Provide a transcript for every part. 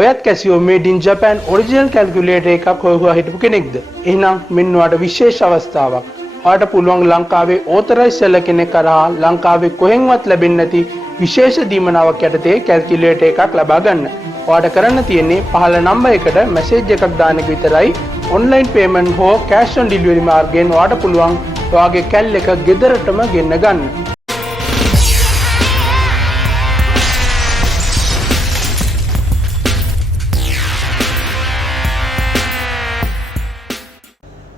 ඔයත් කැසියෝ මේඩ් ඉන් Japan original calculator එකක් හොයුවා හිටපු කෙනෙක්ද? එහෙනම් මෙන්න ඔයාලට විශේෂ අවස්ථාවක්. ඔයාලට පුළුවන් ලංකාවේ ඕතරයිස් සෙල්ලර් කෙනෙක් කරා ලංකාවේ කොහෙන්වත් ලැබෙන්නේ නැති විශේෂ දීමනාවක් යටතේ කැල්කියුලේටර් එකක් ලබා ගන්න. ඔයාලට කරන්න තියෙන්නේ පහළ නම්බර් එකට මැසේජ් එකක් දාන එක විතරයි. ඔන්ලයින් පේමන්ට් හෝ කැෂ් ඔන් ඩෙලිවරි මාර්ගයෙන් ඔයාලට පුළුවන් ඔයාගේ කැල් එක ගෙදරටම ගෙන්න ගන්න.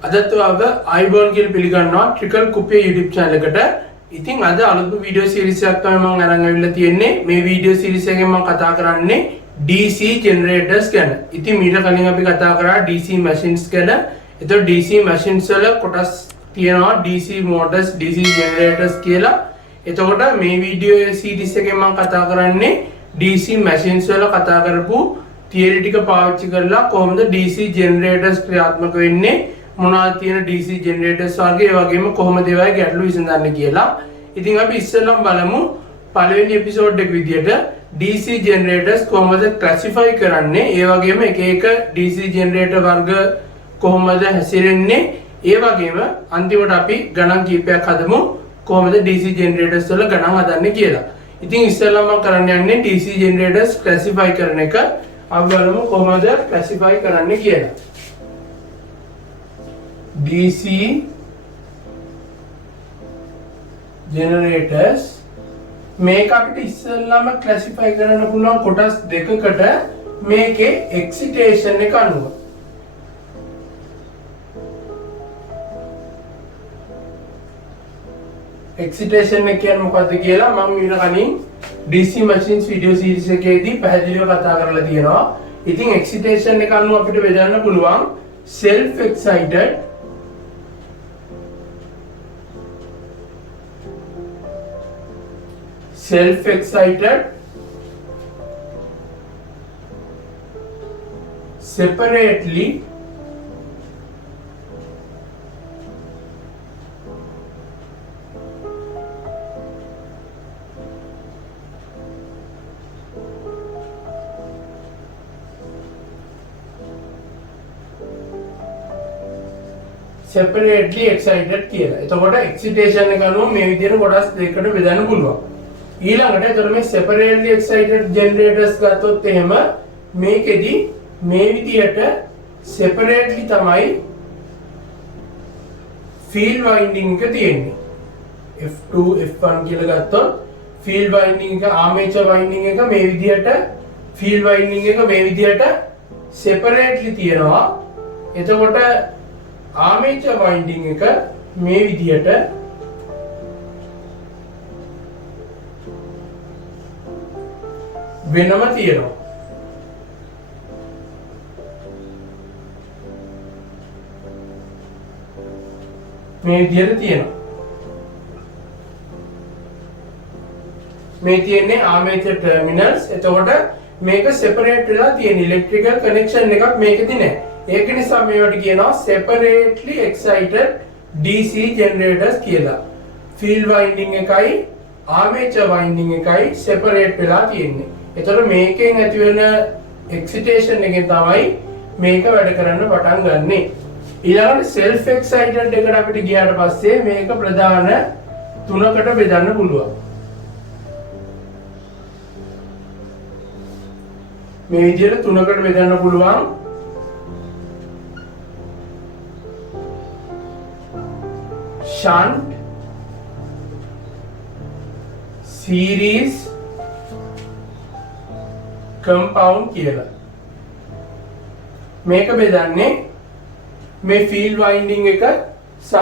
අදත් ඔයාව iBourne කියලා පිළිගන්නවා ට්‍රිකල් කුපිය YouTube channel එකට. ඉතින් අද අලුත් වීඩියෝ සීරීස් එකක් තමයි මම අරන් ආවිල්ලා තියෙන්නේ. මේ වීඩියෝ සීරීස් එකෙන් මම කතා කරන්නේ DC generators ගැන. ඉතින් මීට කලින් අපි කතා කරා DC machines ගැන. එතකොට DC machines වල කොටස් තියෙනවා DC motors, DC generators කියලා. එතකොට මේ වීඩියෝ සීරීස් එකෙන් මම කතා කරන්නේ DC machines වල කතා කරපු theory ටික පාවිච්චි කරලා කොහොමද DC generators ක්‍රියාත්මක වෙන්නේ, මොනවද තියෙන DC generators වගේ, ඒ වගේම කොහොමද ඒවායේ ගැටලු විසඳන්නේ කියලා. ඉතින් අපි ඉස්සෙල්ලම බලමු පළවෙනි එපිසෝඩ් එක විදියට DC generators කොහොමද classify කරන්නේ, ඒ වගේම එක එක DC generator වර්ග කොහොමද හැසිරෙන්නේ, ඒ වගේම අන්තිමට අපි ගණන් කීපයක් හදමු කොහොමද DC generators වල ගණන් හදන්නේ කියලා. ඉතින් ඉස්සෙල්ලම මම කරන්න යන්නේ DC generators classify කරන එක. අපි බලමු කොහොමද classify කරන්නේ කියලා. DC generators මේක අපිට ඉස්සෙල්ලාම classify කරන්න පුළුවන් කොටස් දෙකකට මේකේ excitation එක අනුව. excitation එක කියන්නේ මොකක්ද කියලා මම ඊට කලින් DC machines video series එකේදී පැහැදිලිව කතා කරලා තියෙනවා. ඉතින් excitation එක අනුව අපිට බෙදන්න පුළුවන් self excited, self-excited, separately, separately excited කියලා. එතකොට excitation එක අනුව මේ විදිහට කොටස් දෙකකට බෙදන්න පුළුවන්. ඊළඟට එතකොට මේ separately excited generators ගත්තොත් එහෙම මේකෙදි මේ විදිහට separately තමයි field winding එක තියෙන්නේ. F2 F1 කියලා ගත්තොත් field winding එක, armature winding එක මේ විදිහට, field winding එක මේ විදිහට separately තියෙනවා. එතකොට armature winding එක මේ විදිහට වෙනම තියෙනවා. මේ විදිහට තියෙනවා. මේ තියෙන්නේ armature terminals. එතකොට මේක separate වෙලා තියෙන electrical connection එකක් මේකෙදි නැහැ. ඒක නිසා මේවට කියනවා separately excited DC generators කියලා. field winding එකයි armature winding එකයි separate වෙලා තියෙන්නේ. එතකොට මේකෙන් ඇති වෙන excitation එකෙන් තමයි මේක වැඩ කරන්න පටන් ගන්නෙ. ඊළඟට self excited එකට අපිට ගියාට පස්සේ මේක ප්‍රධාන තුනකට බෙදන්න පුළුවන්. මේ විදිහට තුනකට බෙදන්න පුළුවන්. shunt, series, compound කියලා. මේක බෙදන්නේ මේ field winding එක සහ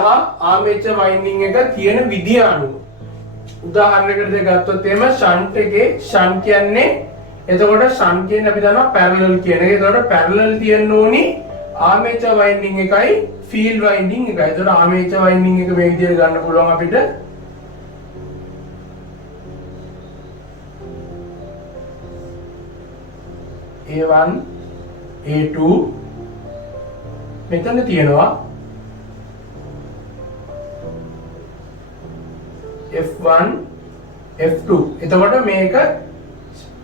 armature winding එක තියෙන විදිය අනුව. උදාහරණයකට ගත්තොත් එහෙම shunt එකේ shunt කියන්නේ, එතකොට shunt කියන්නේ අපි දන්නවා parallel කියන එක. එතකොට parallel තියෙන්න ඕනි armature winding එකයි field winding එකයි. එතකොට armature winding එක මේ විදියට ගන්න පුළුවන් අපිට. A1 A2 මෙතන තියෙනවා F1 F2. එතකොට මේක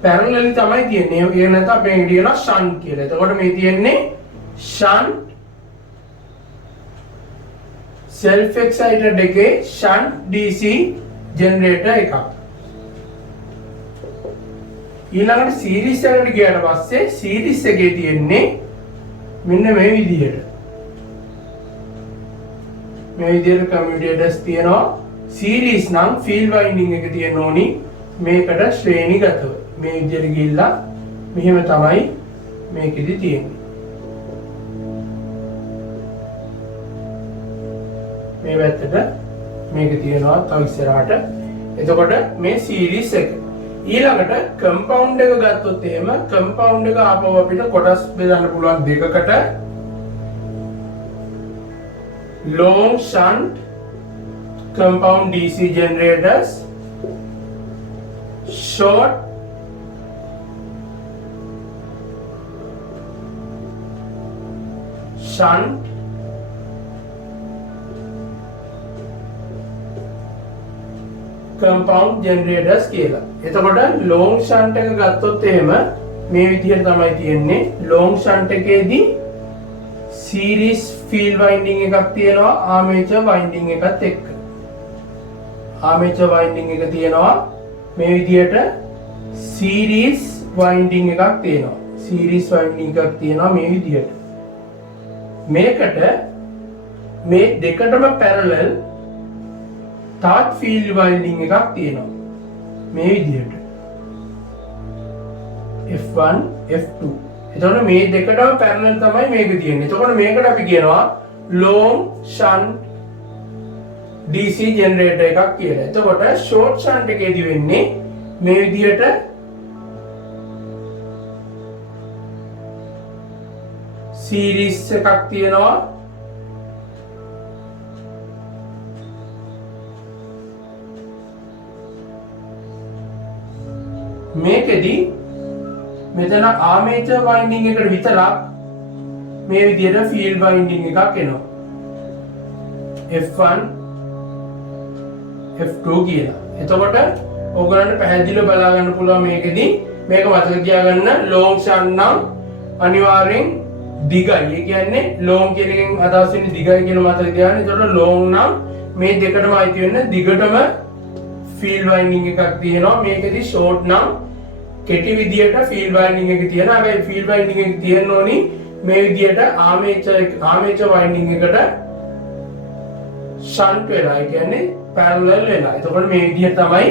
පැරලලි තමයි තියෙන්නේ. ඒක නැත්නම් අපි මේකට කියනවා ෂන්ට් කියලා. එතකොට මේ තියෙන්නේ ෂන්ට් self excited එකේ shunt DC generator එකක්. ඊළඟට series එකට ගියාට පස්සේ series එකේ තියෙන්නේ මෙන්න මේ විදිහට. මේ විදිහට commuters තියෙනවා. series නම් field winding එක තියෙන්න ඕනි. මේකට ශ්‍රේණිගතව මේ විදිහට ගිහිල්ලා මෙහෙම තමයි මේකෙදි තියෙන්නේ. මේ පැත්තට මේක තියෙනවා තව ඉස්සරහට. එතකොට මේ සීරීස් එක. ඊළඟට කම්පවුන්ඩ් එක ගත්තොත් එහෙම කම්පවුන්ඩ් එක ආපහු අපිට කොටස් බෙදන්න පුළුවන් දෙකකට. long shunt compound DC generators, short shunt compound generators කියලා. එතකොට long shunt එක ගත්තොත් එහෙම මේ විදිහට තමයි තියෙන්නේ. long shunt එකේදී series field winding එකක් තියෙනවා armature winding එකත් එක්ක. armature winding එක තියෙනවා මේ විදිහට series winding එකක් තියෙනවා. series winding එකක් තියෙනවා මේ විදිහට. මේකට මේ දෙකටම parallel තවත් field winding එකක් තියෙනවා මේ විදිහට F1 F2. එතකොට මේ දෙකටම parallel තමයි මේක තියෙන්නේ. එතකොට මේකට අපි කියනවා long shunt DC generator එකක් කියලා. එතකොට short shunt එකේදී වෙන්නේ මේ විදිහට series එකක් තියෙනවා. මේකෙදි මෙතන ආමේචර් වයින්ඩින් එකට විතරක් මේ විදිහට ෆීල්ඩ් වයින්ඩින් එකක් එනවා. F1 F2 කියලා. එතකොට ඕගොල්ලන්ට පැහැදිලිව බලා ගන්න පුළුවන් මේකෙදි මේක මතක තියාගන්න long shunt නම් අනිවාර්යෙන් දිගයි. ඒ කියන්නේ long කියන එකෙන් අදහස් වෙන්නේ දිගයි කියලා මතක තියාගන්න. එතකොට long නම් මේ දෙකටම අයිති වෙන දිගටම ෆීල්ඩ් වයින්ඩින් එකක් තියෙනවා. මේකෙදි short නම් කෙටි විදියට ෆීල්ඩ් වයින්ඩින් එක තියෙනවා. හැබැයි ෆීල්ඩ් වයින්ඩින් එක තියෙන්න ඕනි මේ විදියට ආමේචර් වයින්ඩින් එකට ෂන්ට් වෙලා. ඒ කියන්නේ පැරලල් වෙලා. එතකොට මේ විදියට තමයි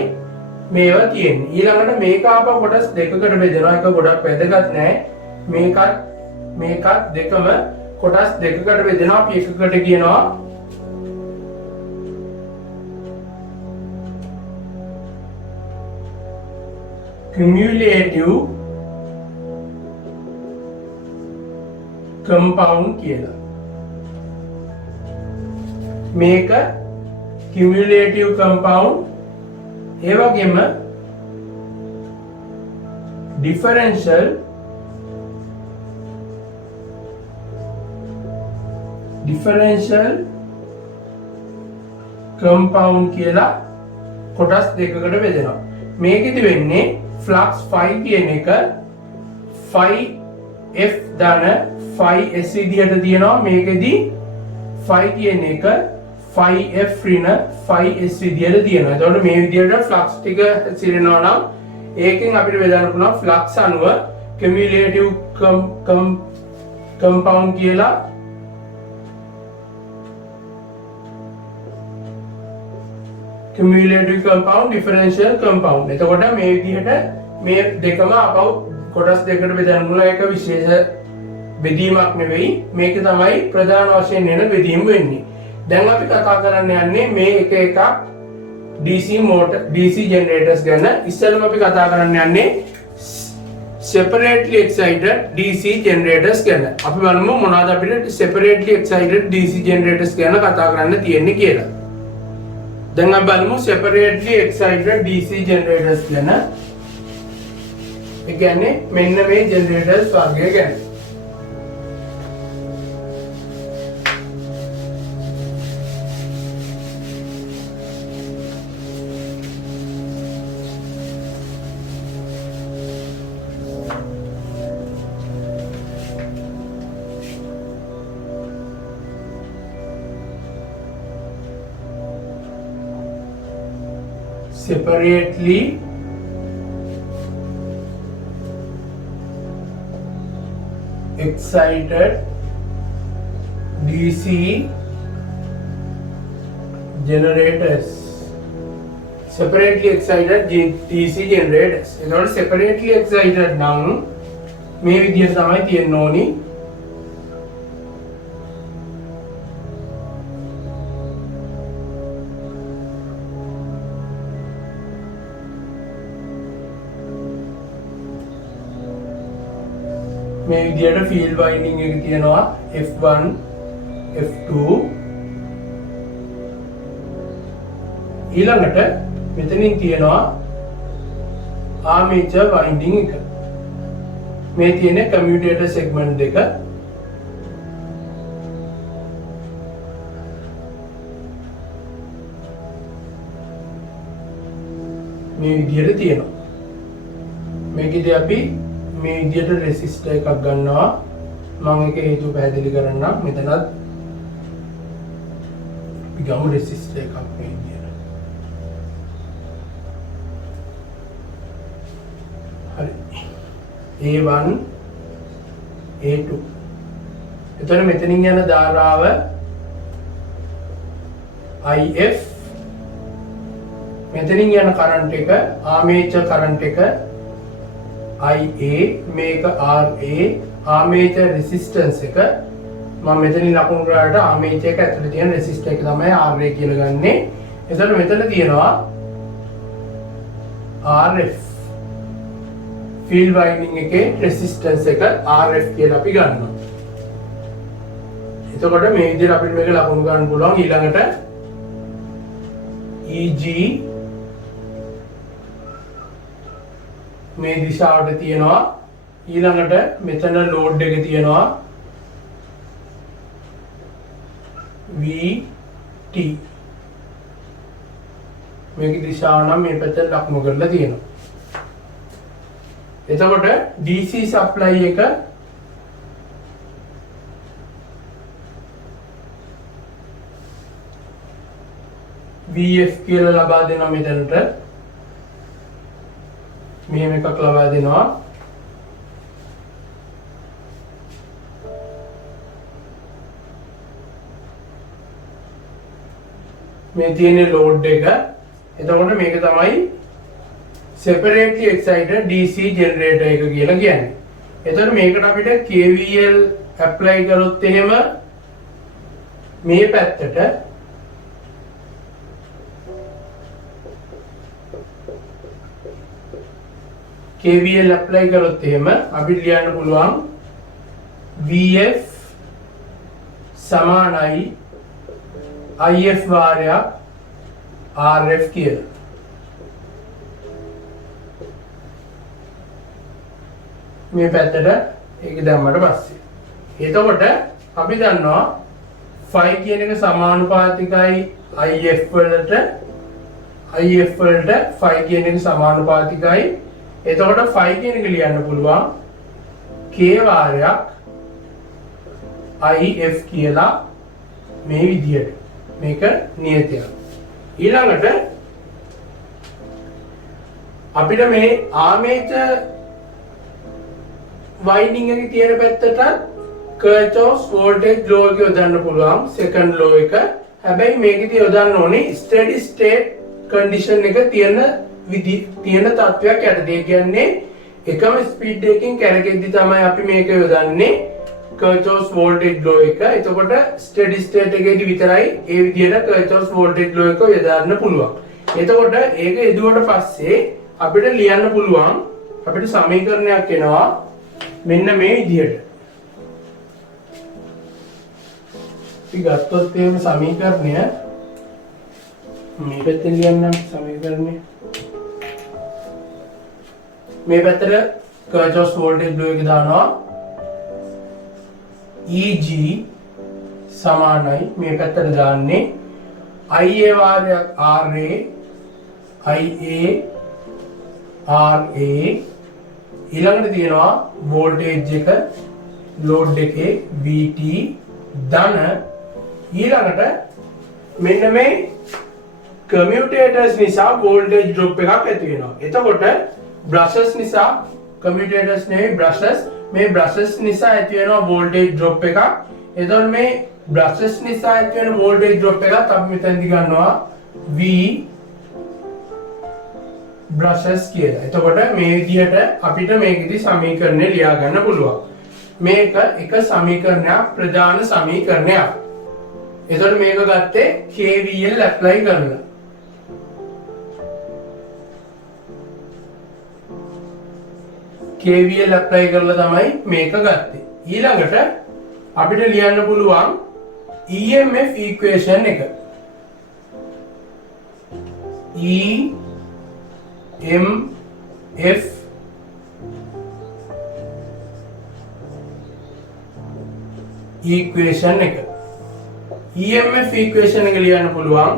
මේවා තියෙන්නේ. ඊළඟට මේක ආපහු කොටස් දෙකකට බෙදෙනවා. ඒක ගොඩක් වැදගත් නෑ. මේකත් දෙකම කොටස් දෙකකට බෙදෙනවා. අපි එකකට කියනවා cumulative compound කියලා. මේක cumulative compound. ඒ වගේම differential compound කියලා කොටස් දෙකකට බෙදෙනවා. මේකෙදි වෙන්නේ flux phi කියන එක phi f ධන phi s විදිහට තියෙනවා. මේකෙදි phi කියන එක phi f ඍණ phi s විදිහට තියෙනවා. එතකොට මේ විදිහට flux ටික සිරෙනවා නම් ඒකෙන් අපිට බෙදන්න පුළුවන් flux අණුව cumulative compound කියලා. cumulative compound, differential compound. එතකොට මේ විදිහට මේ දෙකම අපව කොටස් දෙකකට බෙදන්න පුළුවන්. ඒක විශේෂ බෙදීමක් නෙවෙයි. මේක තමයි ප්‍රධාන වශයෙන් එන බෙදීම වෙන්නේ. දැන් අපි කතා කරන්න යන්නේ මේ එක DC motor DC generators ගැන. ඉස්සෙල්ලාම අපි කතා කරන්න යන්නේ separately excited DC generators ගැන. අපි බලමු මොනවද අපිට separately excited DC generators ගැන කතා කරන්න තියෙන්නේ කියලා. දැන් අපි බලමු separately excited DC generators ගැන. ඒ කියන්නේ මෙන්න මේ generators වර්ගය ගැන. separately excited DC generators. Separately excited DC generators. එතකොට separately excited නම් මේ විදිහට තමයි තියෙන්න ඕනි. මේ විදිහට field winding එක තියෙනවා F1 F2 ඊළඟට මෙතනින් තියෙනවා armature winding එක. මේ තියෙන commutator segment දෙක. මේ විදිහට තියෙනවා. මේකෙදී අපි මේ විදිහට resistor එකක් ගන්නවා. මම ඒක හේතුව පැහැදිලි කරන්නම්. මෙතනත් අපි ගමු resistor එකක් මේ විදිහට. A1 A2 එතන මෙතනින් යන ධාරාව IF මෙතනින් යන කරන්ට් එක ආමේචර් කරන්ට් එක IA මේක RA ආමේචර් රෙසිස්ටන්ස් එක මම මෙතනින් ලකුණු කරාට ආමේචර් එක ඇතුලේ තියෙන රෙසිස්ටර් එක තමයි RA කියලා ගන්නෙ. එතන මෙතන තියෙනවා RF field winding එකේ resistance එක RF කියලා අපි ගන්නවා. එතකොට මේ විදිහට අපිට මේක ලකුණු ගන්න පුළුවන්. ඊළඟට EG මේ දිශාවට තියෙනවා. ඊළඟට මෙතන load එක තියෙනවා VT. මේකේ දිශාව නම් මේ පැත්තට ලකුණු කරලා තියෙනවා. එතකොට DC supply එක VF කියලා ලබා දෙනවා මෙතනට. මෙහෙම එකක් ලබා දෙනවා. මේ තියෙන load එක. එතකොට මේක තමයි separately excited DC generator එක කියලා කියන්නේ. එතකොට මේකට අපිට KVL apply කරොත් එහෙම මේ පැත්තට KVL apply කරොත් එහෙම අපිට ලියන්න පුළුවන් VF සමානයි IF වාරයක් RF කියලා. මේ පැත්තට ඒක දැම්මට පස්සේ එතකොට අපි දන්නවා phi කියන එක සමානුපාතිකයි IF වලට phi කියන එක සමානුපාතිකයි. එතකොට phi කියන එක ලියන්න පුළුවන් k වාරයක් IF කියලා මේ විදියට. මේක නියතයක්. ඊළඟට අපිට මේ ආමේචර් winding එකේ තියෙන පැත්තට Kirchhoff's voltage law එක යොදන්න පුළුවන් second law එක. හැබැයි මේකෙදී යොදන්න ඕනේ steady state condition එක තියෙන තත්ත්වයක් යටතේ. කියන්නේ එකම ස්පීඩ් එකකින් කැරකෙද්දි තමයි අපි මේක යොදන්නේ Kirchhoff's voltage law එක. එතකොට steady state එකේදී විතරයි ඒ විදිහට Kirchhoff's voltage law එක යොදන්න පුළුවන්. එතකොට ඒක යෙදුවට පස්සේ අපිට ලියන්න පුළුවන් අපිට සමීකරණයක් එනවා මෙන්න මේ විදිහට. අපි ගත්තොත් එහෙම සමීකරණය මේ පැත්තෙන් ලියන්නම් සමීකරණය. මේ පැත්තට Kirchhoff's voltage law එක දානවා EG සමානයි මේ පැත්තට දාන්නේ IA වාරයක් RA IA RA ඊළඟට තියෙනවා voltage එක load එකේ VT ධන ඊළඟට මෙන්න මේ කමියුටේටර්ස් නිසා වෝල්ටේජ් ඩ්‍රොප් එකක් ඇති වෙනවා. එතකොට බ්‍රෂස් නිසා කමියුටේටර්ස් නෙවෙයි බ්‍රෂස් මේ බ්‍රෂස් නිසා ඇති වෙනවා වෝල්ටේජ් ඩ්‍රොප් එකක්. එතකොට මේ බ්‍රෂස් නිසා ඇති වෙන වෝල්ටේජ් ඩ්‍රොප් එකත් අපි මෙතනදී ගන්නවා V brushes කියලා. එතකොට මේ විදිහට අපිට මේකෙදි සමීකරණය ලියා ගන්න පුළුවන්. මේක එක සමීකරණයක් ප්‍රධාන සමීකරණයක්. එතකොට මේක ගත්තේ KVL apply කරලා. KVL apply කරලා තමයි මේක ගත්තේ. ඊළඟට අපිට ලියන්න පුළුවන් EMF equation එක. EMF equation එක. EMF equation එක ලියන්න පුළුවන්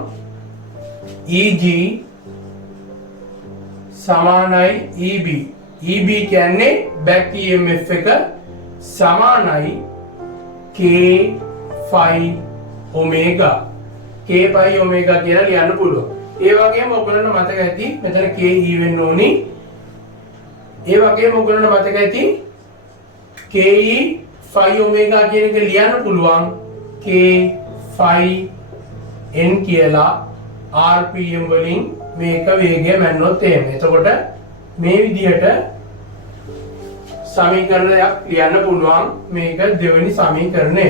EG සමානයි EB. EB කියන්නේ back EMF එක සමානයි K phi omega. K phi omega කියලා ලියන්න පුළුවන්. ඒ වගේම ඔයගොල්ලන්ට මතක ඇති මෙතන K E වෙන්න ඕනි. ඒ වගේම ඔයගොල්ලන්ට මතක ඇති K E phi omega කියන එක ලියන්න පුළුවන් K phi n කියලා RPM වලින් මේක වේගය මැන්නොත් එහෙම. එතකොට මේ විදිහට සමීකරණයක් ලියන්න පුළුවන් මේක දෙවෙනි සමීකරණය.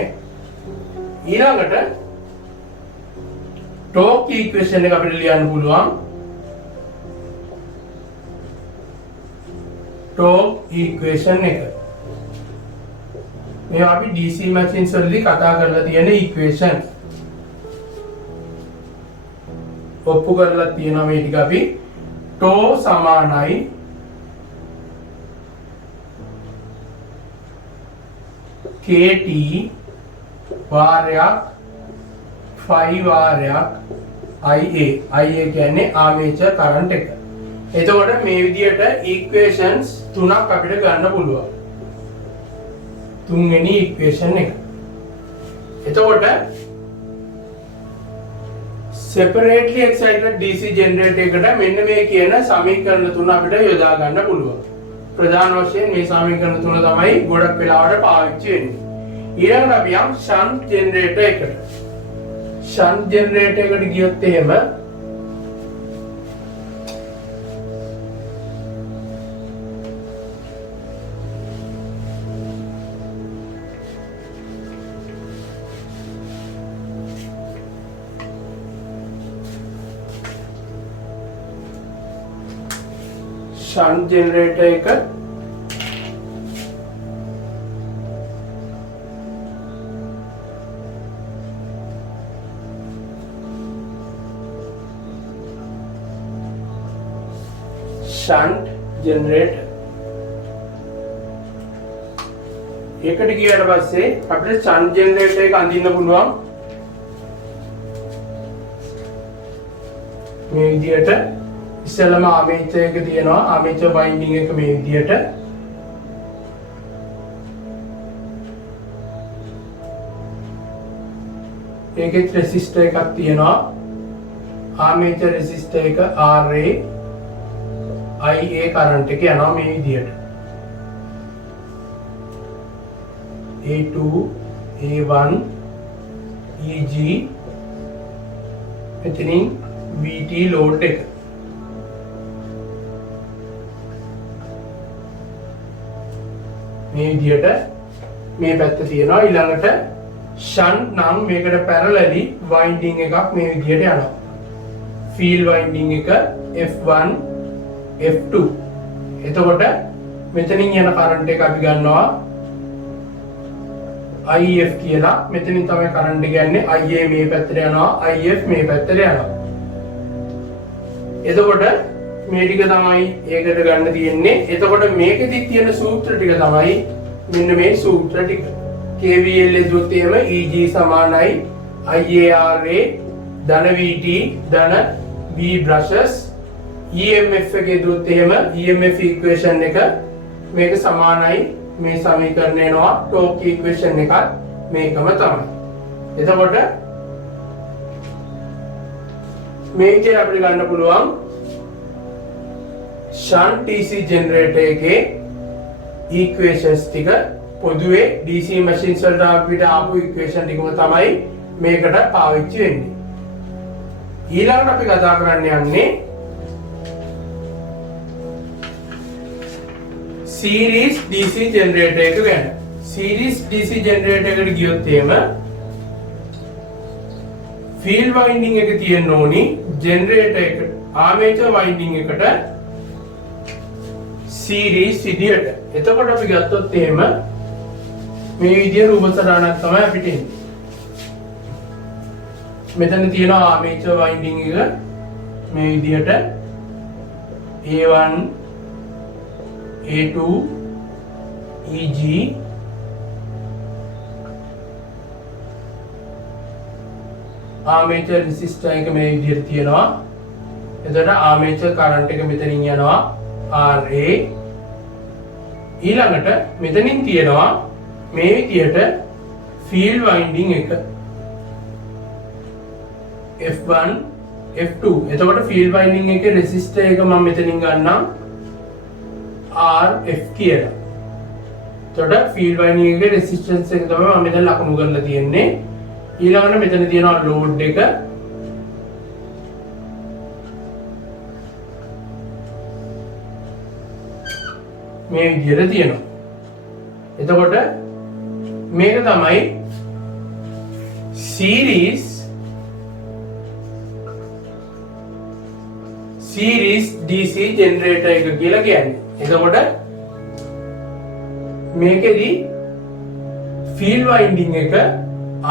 ඊළඟට torque equation එක අපිට ලියන්න පුළුවන් torque equation එක. මේ අපි DC machines වලදී කතා කරලා තියෙන equation. ඔප්පු කරලා තියෙනවා මේ ටික අපි torque සමානයි KT වාරයක් phi වාරයක් IA කියන්නේ ආමේචර් කරන්ට් එක. එතකොට මේ විදිහට equations තුනක් අපිට ගන්න පුළුවන්. තුන්වෙනි equation එක. එතකොට separately excited DC generator එකට මෙන්න මේ කියන සමීකරණ තුන අපිට යොදා ගන්න පුළුවන්. ප්‍රධාන වශයෙන් මේ සමීකරණ තුන තමයි ගොඩක් වෙලාවට පාවිච්චි වෙන්නේ. ඊළඟට අපි යම් shunt generator එකට. shunt generator එකට ගියොත් එහෙම shunt generator එක shunt generator එකට ගියාට පස්සේ අපිට shunt generator එක අඳින්න පුළුවන් මේ විදිහට. ඉස්සෙල්ලාම ආමේචර් එක තියෙනවා. ආමේචර් වයින්ඩින් එක මේ විදිහට. ඒකෙත් රෙසිස්ටර් එකක් තියෙනවා. ආමේචර් රෙසිස්ටර් එක RA IA කරන්ට් එක යනවා මේ විදිහට. A2 A1 EG එතනින් VT load එක. මේ විදිහට මේ පැත්ත තියෙනවා. ඊළඟට shunt නම් මේකට parallelly winding එකක් මේ විදිහට යනවා. field winding එක F1 F2. එතකොට මෙතනින් යන කරන්ට් එක අපි ගන්නවා IF කියලා. මෙතනින් තමයි කරන්ට් එක යන්නේ. IA මේ පැත්තට යනවා, IF මේ පැත්තට යනවා. එතකොට මේ ටික තමයි ඒකට ගන්න තියෙන්නේ. එතකොට මේකෙදි තියෙන සූත්‍ර ටික තමයි මෙන්න මේ සූත්‍ර ටික. KVL එදුවොත් එහෙම EG සමානයි IARA ධන VT ධන V brushes. EMF එක එදුවොත් එහෙම EMF equation එක මේක සමානයි මේ සමීකරණය එනවා torque equation එකත් මේකම තමයි. එතකොට මේකේ අපිට ගන්න පුළුවන් shunt DC generator එකේ equations ටික පොදුවේ DC machines වලට අපිට ආපු equation ටිකම තමයි මේකට පාවිච්චි වෙන්නේ. ඊළඟට අපි කතා කරන්න යන්නේ series DC generator එක ගැන. series DC generator එකට ගියොත් එහෙම field winding එක තියෙන්න ඕනි generator එක armature winding එකට series විදියට. එතකොට අපි ගත්තොත් එහෙම මේ විදිය රූප සටහනක් තමයි අපිට එන්නේ. මෙතන තියෙනවා armature winding එක මේ විදියට A1 A2 EG armature resistor එක මේ විදියට තියෙනවා. එතකොට armature current එක මෙතනින් යනවා RA. ඊළඟට මෙතනින් තියෙනවා මේ විදියට field winding එක F1 F2. එතකොට field winding එකේ resistor එක මම මෙතනින් ගන්නම් RF කියලා. එතකොට field winding එකේ resistance එක තමයි මම මෙතන ලකුණු කරලා තියෙන්නේ. ඊළඟට මෙතන තියෙනවා load එක. මේ විදිහට තියෙනවා. එතකොට මේක තමයි series DC generator එක කියලා කියන්නේ. එතකොට මේකෙදි field winding එක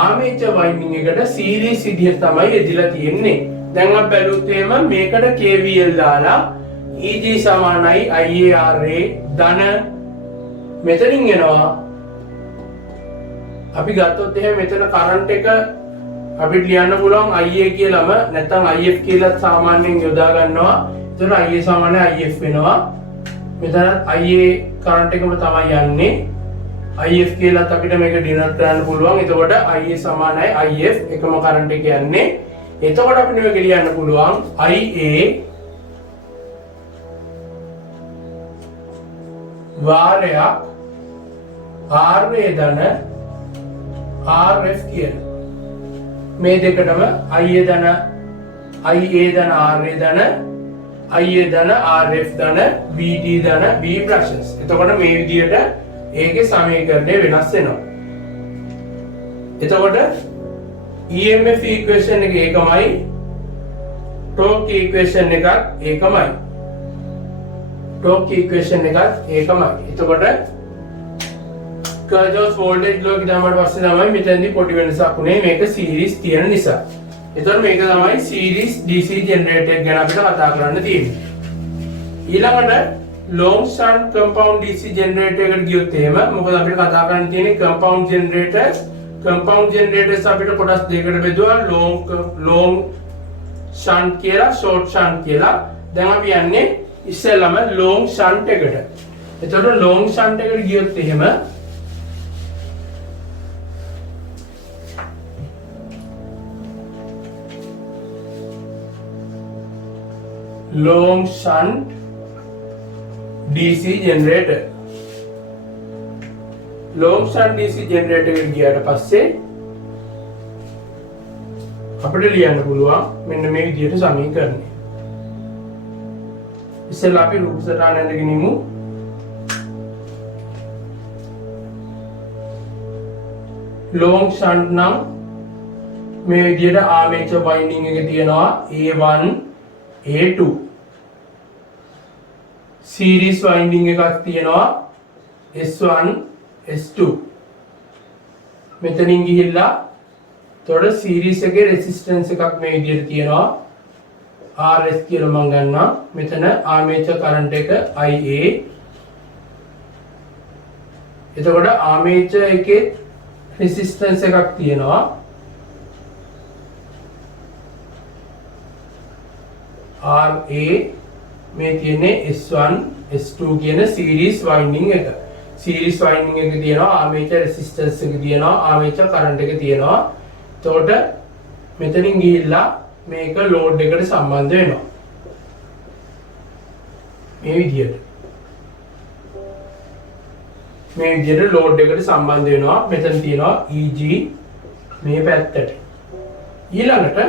armature winding එකට series විදිහට තමයි එදිලා තියෙන්නේ. දැන් අපි බැලුවොත් එහෙම මේකට KVL දාලා EG සමානයි IARA ධන මෙතනින් එනවා. අපි ගත්තොත් එහෙම මෙතන කරන්ට් එක අපිට ලියන්න පුළුවන් IA කියලාම නැත්නම් IF කියලා සාමාන්‍යයෙන් යොදා ගන්නවා. එතකොට IA සමානයි IF වෙනවා. මෙතන IA කරන්ට් එකම තමයි යන්නේ. IF කියලාත් අපිට මේක ඩිනෝට් කරන්න පුළුවන්. එතකොට IA සමානයි IF එකම කරන්ට් එක යන්නේ. එතකොට අපිට මේක ලියන්න පුළුවන් IA වාරයක් RA ධන RF කියලා. මේ දෙකටම IA ධන RA ධන IA ධන RF ධන VD ධන V brushes. එතකොට මේ විදිහට ඒකේ සමීකරණය වෙනස් වෙනවා. එතකොට EMF equation එක ඒකමයි, torque equation එකත් ඒකමයි. torque equation එකත් ඒකමයි. එතකොට Kirchhoff's voltage law එක දාමට පස්සේ තමයි මෙතනදී පොඩි වෙනසක් උනේ මේක series තියෙන නිසා. එතකොට මේක තමයි series DC generator එක ගැන අපිට කතා කරන්න තියෙන්නේ. ඊළඟට long shunt compound DC generator එකට ගියොත් එහෙම මොකද අපිට කතා කරන්න තියෙන්නේ compound generators. compound generators අපිට කොටස් දෙකකට බෙදුවා long shunt කියලා short shunt කියලා. දැන් අපි යන්නේ ඉස්සෙල්ලාම long shunt එකට. එතකොට long shunt එකට ගියොත් එහෙම long shunt DC generator. long shunt DC generator එකට ගියාට පස්සේ අපිට ලියන්න පුළුවන් මෙන්න මේ විදිහට සමීකරණය. ඉස්සෙල්ලා අපි රූප සටහන ඇඳගෙන ඉමු. long shunt නම් මේ විදිහට armature winding එක තියෙනවා A1 A2. series winding එකක් තියෙනවා S1 S2. මෙතනින් ගිහිල්ලා එතකොට series එකේ resistance එකක් මේ විදිහට තියෙනවා RS කියලා මම ගන්නවා. මෙතන armature current එක IA. එතකොට armature එකේ resistance එකක් තියෙනවා RA. මේ තියෙන්නේ S1 S2 කියන series winding එක. series winding එක තියෙනවා armature resistance එක තියෙනවා armature current එක තියෙනවා. එතකොට මෙතනින් ගිහිල්ලා මේක ලෝඩ් එකට සම්බන්ධ වෙනවා. මේ විදියට. මේ විදියට ලෝඩ් එකට සම්බන්ධ වෙනවා. මෙතන තියෙනවා EG මේ පැත්තට. ඊළඟට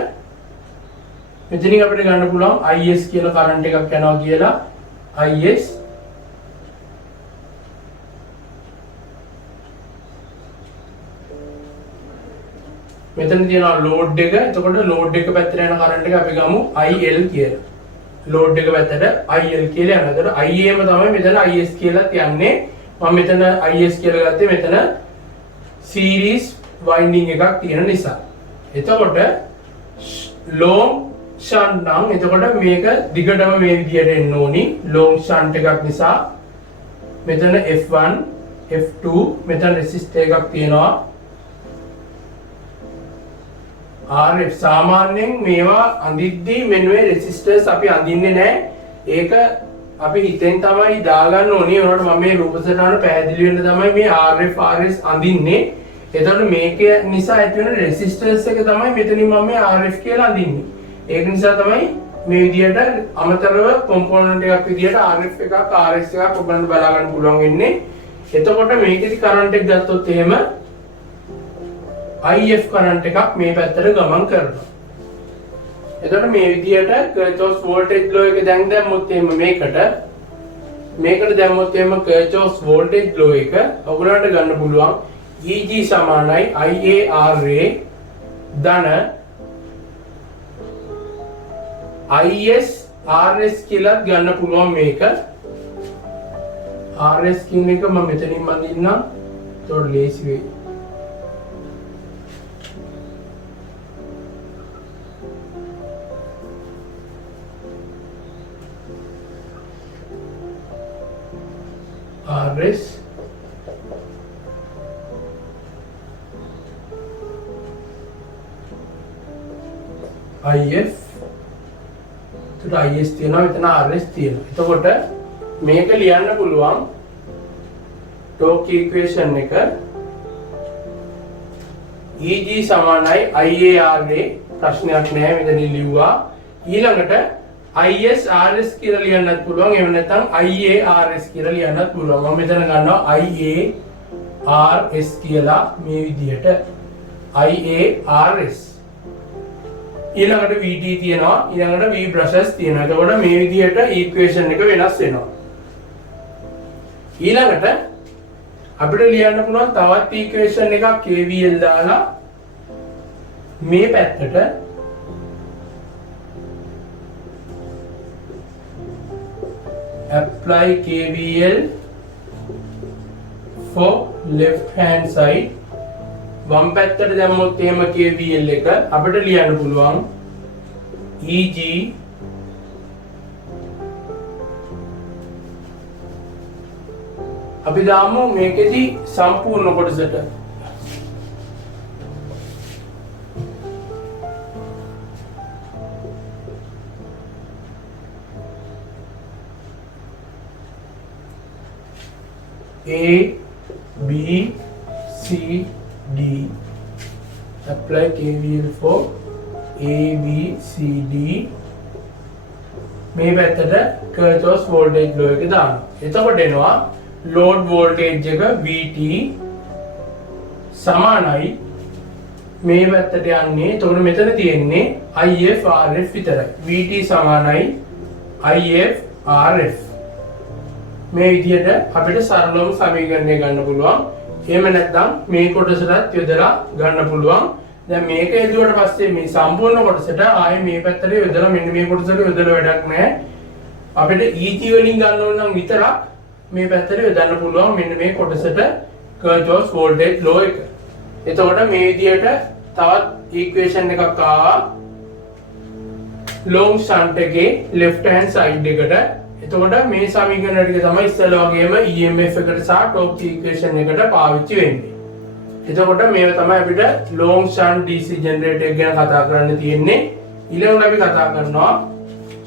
මෙතනින් අපිට ගන්න පුළුවන් IS කියලා කරන්ට් එකක් යනවා කියලා. IS මෙතන තියෙනවා ලෝඩ් එක. එතකොට ලෝඩ් එක පැත්තට යන කරන්ට් එක අපි ගමු IL කියලා. ලෝඩ් එක පැත්තට IL කියලා යනවා. එතකොට IAම තමයි මෙතන IS කියලා තියන්නේ. මම මෙතන IS කියලා ගත්තේ මෙතන සීරීස් වයින්ඩින් එකක් තියෙන නිසා. එතකොට ලොන්ග් ෂන්ට් නම් එතකොට මේක දිගටම මේ විදියට එන්න ඕනි. ලොන්ග් ෂන්ට් එකක් නිසා මෙතන F1 F2 මෙතන රෙසිස්ටර් එකක් තියෙනවා. RF සාමාන්‍යයෙන් මේවා අඳිද්දී මෙන්න මේ රෙසිස්ටර්ස් අපි අඳින්නේ නැහැ. ඒක අපි හිතෙන් තමයි දාගන්න ඕනේ. ඒනකොට මම මේ රූප සටහන පැහැදිලි වෙන්න තමයි මේ RF RS අඳින්නේ. එතකොට මේක නිසා ඇති වෙන රෙසිස්ටර්ස් එක තමයි මෙතනින් මම මේ RF කියලා අඳින්නේ. ඒක නිසා තමයි මේ විදියට අමතරව කොම්පොනන්ට් එකක් විදියට RF එකක් RS එකක් ඔබලන්ට බලා ගන්න පුළුවන් වෙන්නේ. එතකොට මේකෙදි කරන්ට් එක ගත්තොත් එහෙම IF කරන්ට් එකක් මේ පැත්තට ගමන් කරනවා. එතකොට මේ විදියට කර්චොෆ්ස් වෝල්ටේජ් ලෝ එක දැන් දැම්මොත් එහෙම මේකට දැම්මොත් එහෙම කර්චොෆ්ස් වෝල්ටේජ් ලෝ එක ඔයගොල්ලන්ට ගන්න පුළුවන් EG සමානයි IARA ධන IS RS කියලා ගන්න පුළුවන් මේක. RS කියන එක මම මෙතනින් මඳින්නම්. ඒතකොට ලේසි වෙයි. RS IF IS තියෙනවා මෙතන RS තියෙනවා. එතකොට මේක ලියන්න පුළුවන් ටෝක් ඉක්වේෂන් එක EG සමානයි IARA ප්‍රශ්නයක් නෑ මෙතන ලිව්වා. ඊළඟට IS RS කියලා ලියන්නත් පුළුවන්. එහෙම නැත්නම් IARS කියලා ලියන්නත් පුළුවන්. මම මෙතන ගන්නවා IARS කියලා මේ විදිහට IARS. ඊළඟට VT තියෙනවා. ඊළඟට V brushes තියෙනවා. එතකොට මේ විදිහට ඉක්වේෂන් එක වෙනස් වෙනවා. ඊළඟට අපිට ලියන්න පුළුවන් තවත් ඉක්වේෂන් එකක් KVL දාලා මේ පැත්තට apply KVL for left hand side. වම් පැත්තට දැම්මොත් එහෙම KVL එක අපිට ලියන්න පුළුවන් EG අපි දාමු මේකෙදි සම්පූර්ණ කොටසට A B C D. Apply KVL for A B C D. මේ පැත්තට කර්චොෆ්ස් වෝල්ටේජ් ලෝ එක දානවා. එතකොට එනවා ලෝඩ් වෝල්ටේජ් එක VT සමානයි මේ පැත්තට යන්නේ. එතකොට මෙතන තියෙන්නේ IF RF විතරයි. VT සමානයි IF RF. මේ විදිහට අපිට සරලවම සමීකරණය ගන්න පුළුවන්. එහෙම නැත්නම් මේ කොටසටත් යොදලා ගන්න පුළුවන්. දැන් මේක යදුවට පස්සේ මේ සම්පූර්ණ කොටසට ආයේ මේ පැත්තට යොදලා මෙන්න මේ කොටසට යොදලා වැඩක් නැහැ. අපිට EG වලින් ගන්න ඕන නම් විතරක් මේ පැත්තට යොදන්න පුළුවන් මෙන්න මේ කොටසට කර්චොෆ්ස් වෝල්ටේජ් ලෝ එක. එතකොට මේ විදිහට තවත් ඉක්වේෂන් එකක් ආවා ලොන්ග් ෂන්ට් එකේ left hand side එකට. එතකොට මේ සමීකරණ ටික තමයි ඉස්සෙල්ලා වගේම EMF එකට සහ ටෝක් ඉක්වේෂන් එකට පාවිච්චි වෙන්නේ. එතකොට මේව තමයි අපිට long shunt DC generator එක ගැන කතා කරන්න තියෙන්නේ. ඊළඟට අපි කතා කරනවා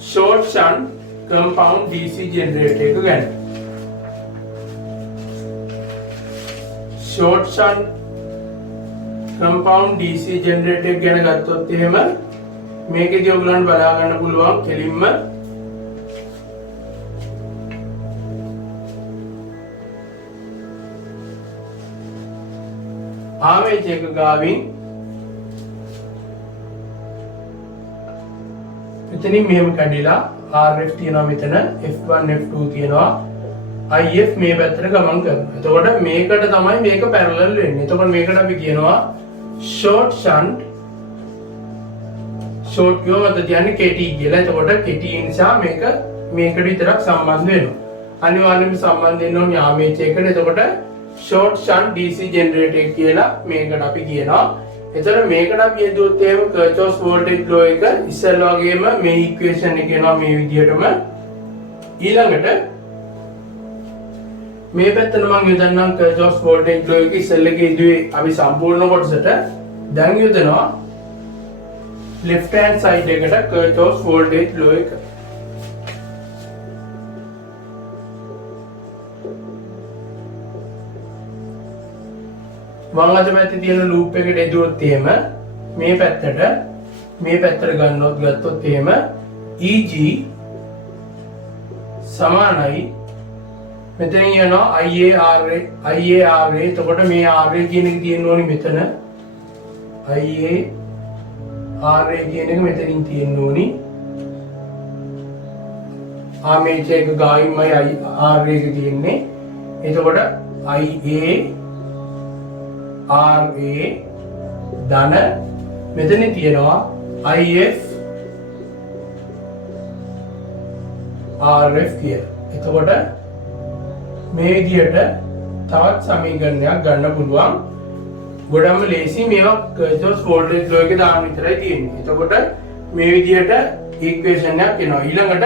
short shunt compound DC generator එක ගැන. short shunt compound DC generator එක ගැන ගත්තොත් එහෙම මේකේදී ඔයගලන්ට බලා ගන්න පුළුවන් කෙලින්ම ආමේචර් එක ගාවින් මෙතනින් මෙහෙම කැඩිලා RF තියෙනවා මෙතන F1 F2 තියෙනවා IF මේ පැත්තට ගමන් කරනවා. එතකොට මේකට තමයි මේක පැරලල් වෙන්නේ. එතකොට මේකට අපි කියනවා short shunt short කියවද කියන්නේ කෙටි කියලා. එතකොට කෙටි නිසා මේකට විතරක් සම්බන්ධ වෙනවා. අනිවාර්යයෙන්ම සම්බන්ධ වෙන්න ඕනේ ආමේචර් එකට. එතකොට short shunt DC generator කියලා මේකට අපි කියනවා. එතකොට මේකට අපි යදුවොත් එහෙම Kirchhoff's voltage law එක ඉස්සෙල්ලා වගේම මේ equation එක එනවා මේ විදිහටම. ඊළඟට මේ පැත්තට මම යොදන්නම් Kirchhoff's voltage law එක ඉස්සෙල්ලා ඉදුවේ අපි සම්පූර්ණ කොටසට දැන් යොදනවා left hand side එකට Kirchhoff's voltage law එක. මම අද පැත්තේ තියෙන ලූප් එකට එදුවොත් එහෙම මේ පැත්තට ගත්තොත් එහෙම EG සමානයි මෙතන යනවා IARA එතකොට මේ RA කියන එක තියෙන්න ඕනි මෙතන IARA කියන එක මෙතනින් තියෙන්න ඕනි ආමේචර් එක ගායින්මයි RA එක තියෙන්නේ එතකොට RA ධන මෙතන තියෙනවා IF RF කියලා. එතකොට මේ විදිහට තවත් සමීකරණයක් ගන්න පුළුවන්. ගොඩම ලේසි මේවා Kirchhoff's voltage law එකේ දාන්න විතරයි තියෙන්නේ. එතකොට මේ විදිහට ඉක්වේෂන් එකක් එනවා. ඊළඟට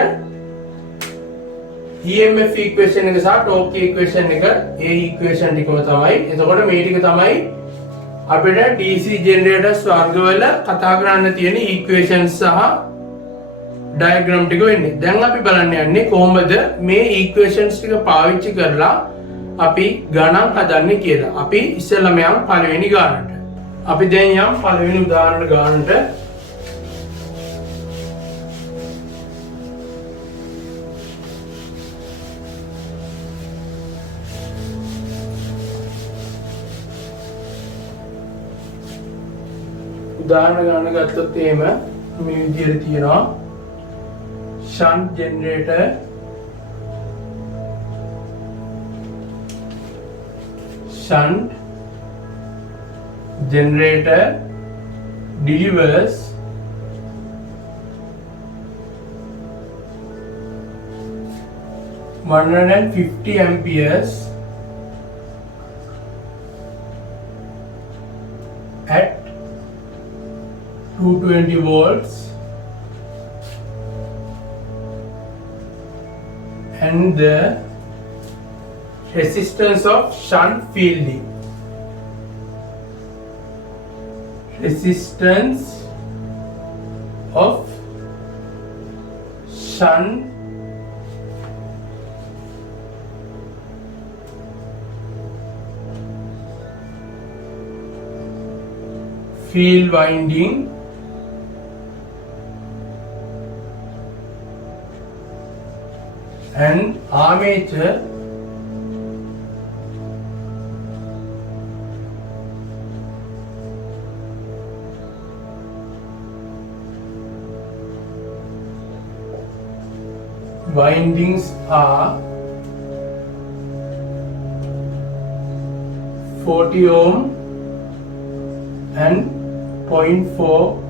EMF equation එක සහ torque equation එක ඒ equation ටිකම තමයි. එතකොට මේ ටික තමයි අපිට DC generators වර්ගවල කතා කරන්න තියෙන equations සහ diagram ටික වෙන්නේ. දැන් අපි බලන්න යන්නේ කොහොමද මේ equations ටික පාවිච්චි කරලා අපි ගණන් හදන්නේ කියලා. අපි ඉස්සෙල්ලාම යම් පළවෙනි ගානට. අපි දැන් යම් පළවෙනි උදාහරණ ගානට උදාහරණ ගන්න ගත්තොත් එහෙම මේ විදිහට තියෙනවා shunt generator delivers 150 amperes at 220 volts and the resistance of shunt fielding. Resistance of shunt field winding and armature windings are 40 ohm and 0.4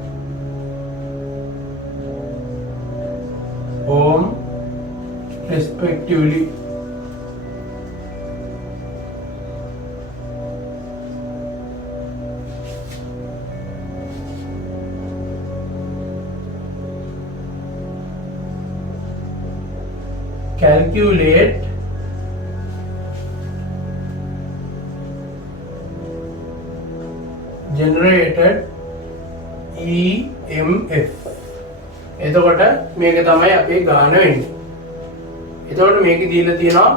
ohm respectively. Calculate generated EMF. එතකොට මේක තමයි අපේ ගාන වෙන්නේ. එතකොට මේකේ දීලා තියෙනවා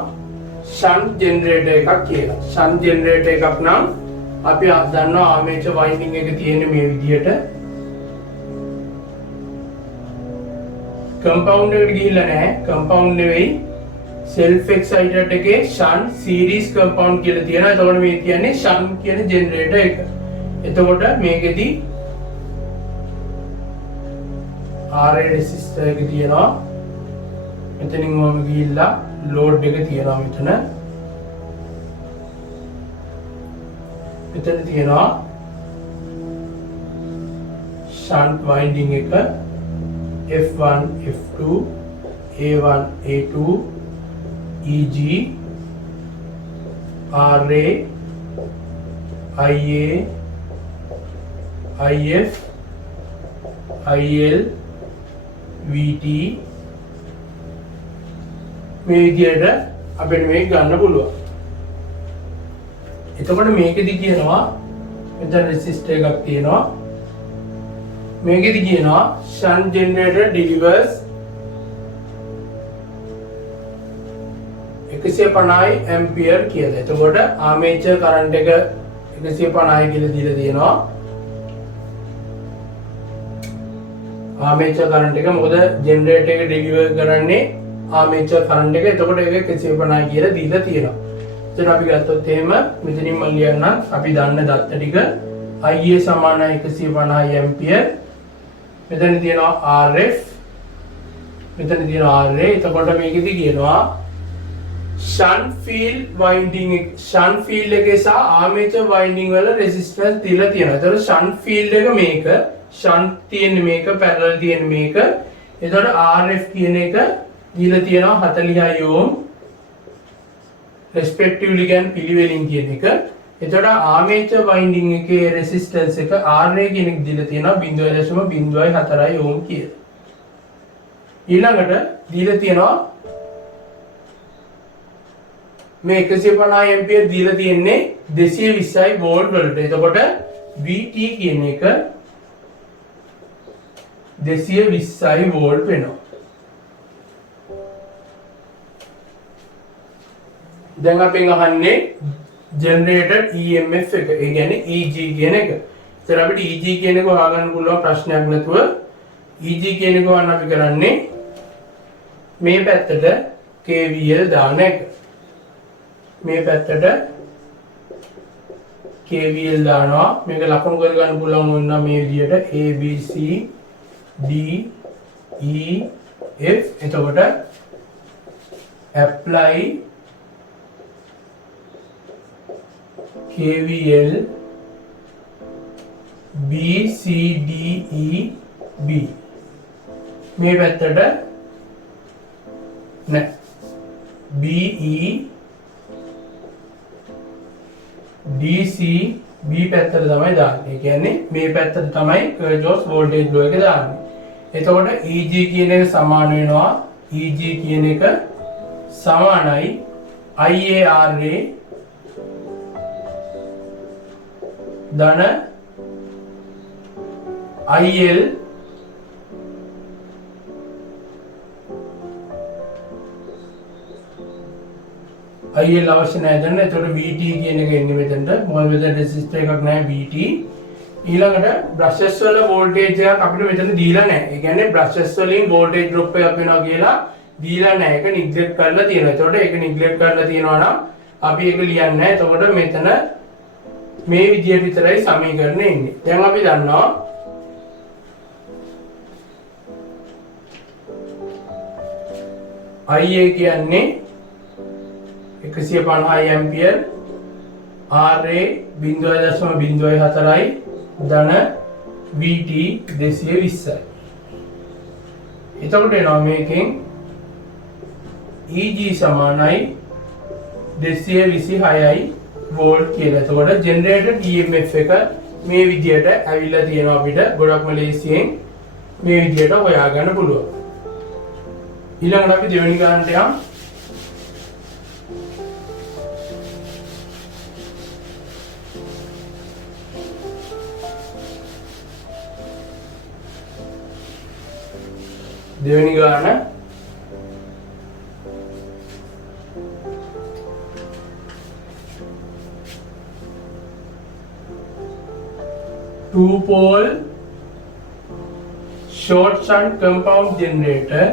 shunt generator එකක් කියලා. shunt generator එකක් නම් අපි දන්නවා armature winding එක තියෙන්නේ මේ විදිහට. කම්පවුන්ඩ් එකට ගිහිල්ලා නැහැ. කම්පවුන්ඩ් නෙවෙයි. self excited එකේ shunt series compound කියලා තියෙනවා. එතකොට මේ කියන්නේ shunt කියන ජෙනරේටර් එක. එතකොට මේකෙදි RA resistor එක තියෙනවා. මෙතනින් මම ගිහිල්ලා load එක තියෙනවා මෙතන. මෙතන තියෙනවා shunt winding එක F1 F2 A1 A2 EG RA IA IF IL VT මේ විදියට අපිට මේක ගන්න පුළුවන්. එතකොට මේකෙදි කියනවා මෙතන resistor එකක් තියෙනවා. මේකෙදි කියනවා shunt generator delivers 150 ampere කියලා. එතකොට armature current එක 150 කියලා දීලා තියෙනවා. armature current එක මොකද generator එක deliver කරන්නේ armature current එක. එතකොට ඒක 150 කියලා දීලා තියෙනවා. එතන අපි ගත්තොත් එහෙම මෙතනින් මම ලියන්නම් අපි දන්න දත්ත ටික IA සමානයි 150 ampere. මෙතන තියෙනවා RF මෙතන තියෙනවා RA. එතකොට මේකෙදි කියනවා shunt field winding shunt field එකේ සහ armature winding වල resistance දීලා තියෙනවා. එතකොට shunt field එක මේක shunt තියෙන්නේ මේක parallel තියෙන්නේ මේක. එතකොට RF කියන එක දීලා තියෙනවා 40 ohm respectively කියන්නේ පිළිවෙලින් කියන එක. එතකොට armature winding එකේ resistance එක RA කියන එක දීලා තියෙනවා 0.04 ohm කියලා. ඊළඟට දීලා තියෙනවා මේ 150 ampere දීලා තියෙන්නේ 220 volt වලට. එතකොට VT කියන එක 220 volt වෙනවා. දැන් අපි අහන්නේ generated EMF එක. ඒ කියන්නේ EG කියන එක. ඉතින් අපිට EG කියන එක හොයාගන්න පුළුවන් ප්‍රශ්නයක් නැතුව EG කියන එක වань අපි කරන්නේ මේ පැත්තට KVL දාන එක. මේ පැත්තට KVL දානවා. මේක ලකුණු කරගන්න පුළුවන් වුණා මේ විදියට A B C D E F. එතකොට apply KVL B C D E B මේ පැත්තට නෑ B E D C B පැත්තට තමයි දාන්නේ. ඒ කියන්නේ මේ පැත්තට තමයි Kirchhoff's voltage law එක දාන්නේ. එතකොට EG කියන එක සමාන වෙනවා EG කියන එක සමානයි IARA ධන IL IL අවශ්‍ය නැහැ දැන්. එතකොට VT කියන එක එන්නේ මෙතනට. මොකද මෙතන resistor එකක් නැහැ VT. ඊළඟට brushes වල voltage එකක් අපිට මෙතන දීලා නැහැ. ඒ කියන්නේ brushes වලින් voltage drop එකක් වෙනවා කියලා දීලා නැහැ. ඒක neglect කරලා තියෙනවා. එතකොට ඒක neglect කරලා තියෙනවා නම් අපි ඒක ලියන්නේ නැහැ. එතකොට මෙතන මේ විදියට විතරයි සමීකරණය එන්නේ. දැන් අපි දන්නවා IA කියන්නේ 150 ampere RA 0.04යි ධන VT 220යි. එතකොට එනවා මේකෙන් EG සමානයි 226යි volt කියලා. එතකොට generated EMF එක මේ විදියට ඇවිල්ලා තියෙනවා අපිට ගොඩක්ම ලේසියෙන් මේ විදියට හොයාගන්න පුළුවන්. ඊළඟට අපි දෙවෙනි ගානට යමු. දෙවෙනි ගාන 2 pole short shunt compound generator,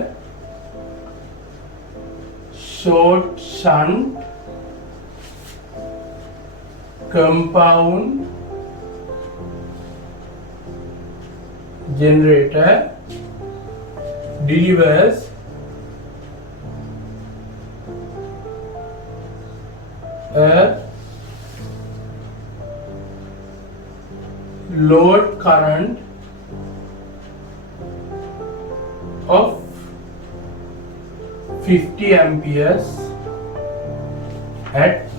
short shunt compound generator delivers a load current of 50 amperes at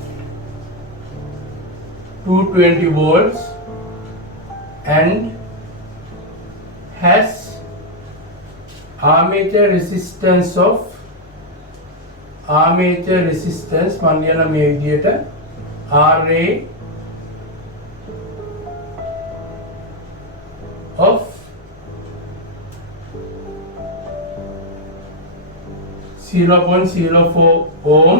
220 volts and has armature resistance මන් ලියන මේ විදිහට RA of 0.04 ohm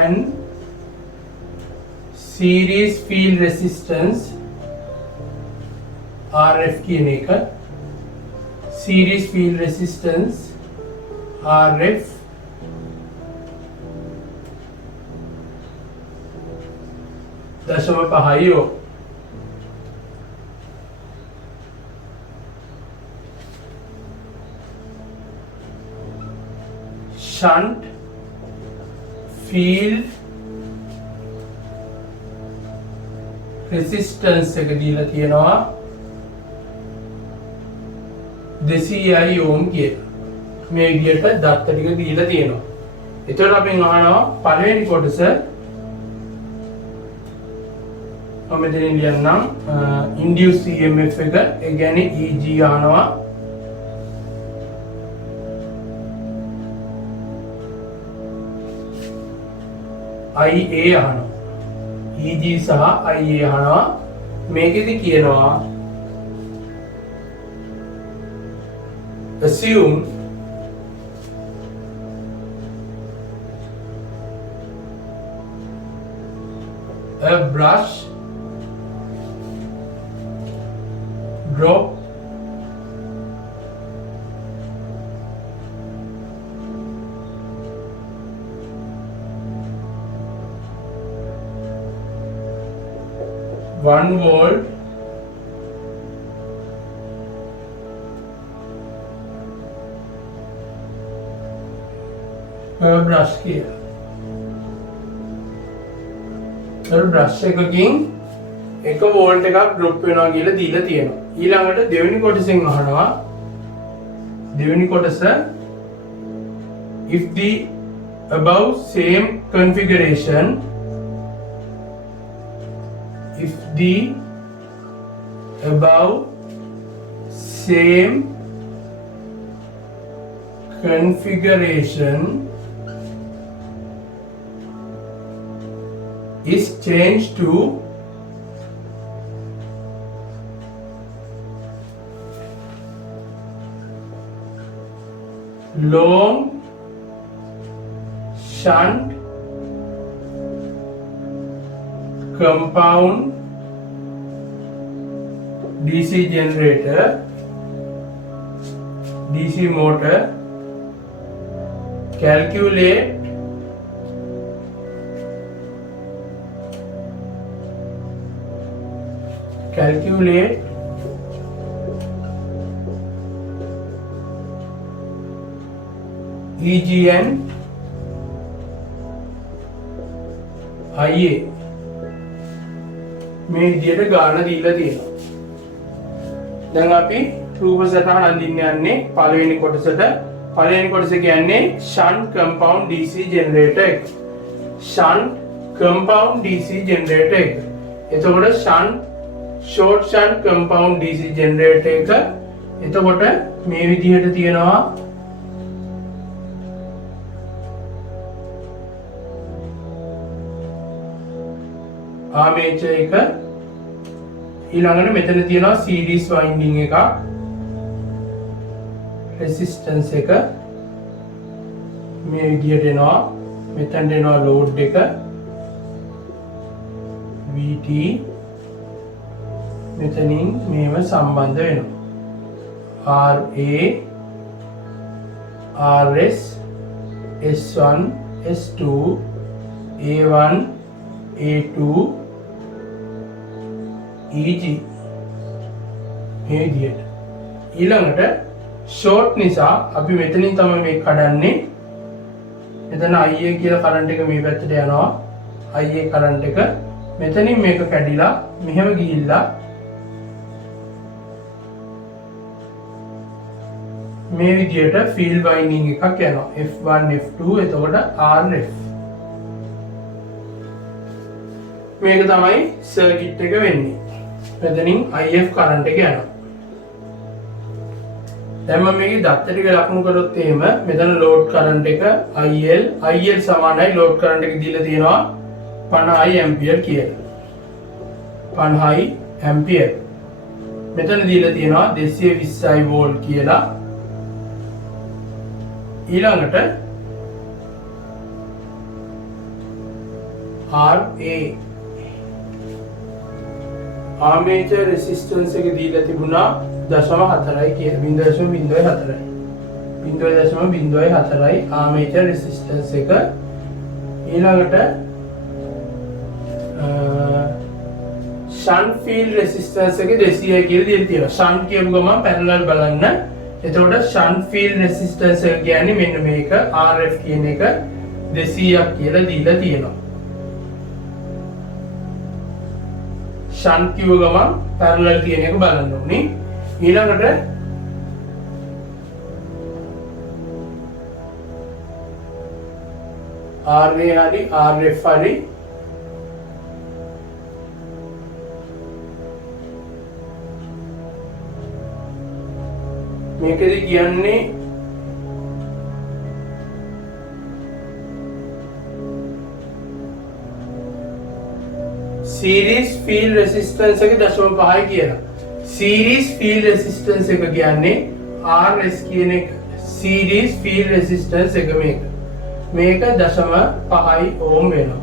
and series field resistance RF කියන එක series field resistance RF දශම පහයි ඕම්. shunt field resistance එක දීලා තියෙනවා 200යි ඕම් කියලා. මේ විදිහට දත්ත ටික දීලා තියෙනවා. එතකොට අපෙන් අහනවා පළවෙනි කොටස මම මෙතනින් ලියන්නම් induced EMF එක ඒ කියන්නේ EG අහනවා. IA අහනවා. EG සහ IA අහනවා. මේකෙදි කියනවා assume a brush drop one volt per brush කියලා. brush එකකින් 1 වෝල්ට් එකක් ඩ්‍රොප් වෙනවා කියලා දීලා තියෙනවා. ඊළඟට දෙවෙනි කොටසෙන් අහනවා දෙවෙනි කොටස if the above same configuration if the above same configuration is changed to long shunt compound DC generator DC motor calculate EGN IA මේ විදියට ගාන දීලා තියෙනවා. දැන් අපි රූප සටහන අඳින්න යන්නේ පළවෙනි කොටසට. පළවෙනි කොටස කියන්නේ shunt compound DC generator එක. shunt compound DC generator එක. එතකොට short shunt compound DC generator එක. එතකොට මේ විදිහට තියෙනවා ආමේචර් එක. ඊළඟට මෙතන තියෙනවා series winding එකක්, resistance එක මේ විදිහට එනවා. මෙතනට එනවා load එක, VT මෙතනින් මේව සම්බන්ධ වෙනවා RA RS S1 S2 A1 A2 EG මේ විදියට ඊළඟට ෂෝට් නිසා අපි මෙතනින් තමයි මේක කඩන්නේ මෙතන IA කියලා කරන්ට් එක මේ පැත්තට යනවා IA කරන්ට් එක මෙතනින් මේක කැඩිලා මෙහෙම ගිහිල්ලා මේ විදියට ෆීල්ඩ් වයින්ඩින් එකක් යනවා F1 F2 එතකොට RF මේක තමයි සර්කිට් එක වෙන්නේ මෙතනින් IF කරන්ට් එක යනවා දැන් මම මේකේ දත්ත ටික ලකුණු කරොත් එහෙම මෙතන ලෝඩ් කරන්ට් එක IL සමානයි ලෝඩ් කරන්ට් එක දීලා තියෙනවා 50 ඇම්පියර් කියලා 50 ඇම්පියර් මෙතන දීලා තියෙනවා 220 වෝල්ට් කියලා ඊළඟට RA ආර්මේචර් රෙසිස්ටන්ස් එක දීලා තිබුණා 0.4යි කියලා 0.04යි 0.04යි ආර්මේචර් රෙසිස්ටන්ස් එක ඊළඟට ෂන්ට් ෆීල්ඩ් රෙසිස්ටන්ස් එක 200යි කියලා දීලා තියෙනවා ෂන්ට් කියපු ගමන් පැරලල් බලන්න එතකොට ෂන්ට් ෆීල්ඩ් රෙසිස්ටන්ස් එක කියන්නේ මෙන්න මේක RF කියන එක 200ක් කියලා දීලා තියෙනවා ෂන්ට් කිව්ව ගමන් පැරලල් කියන එක බලන්න ඕනේ ඊළඟට RA හරි RF හරි මේකෙදි කියන්නේ series field resistance එක 0.5යි කියලා. series field resistance එක කියන්නේ RS කියන එක series field resistance එක මේක. මේක 0.5 ohm වෙනවා.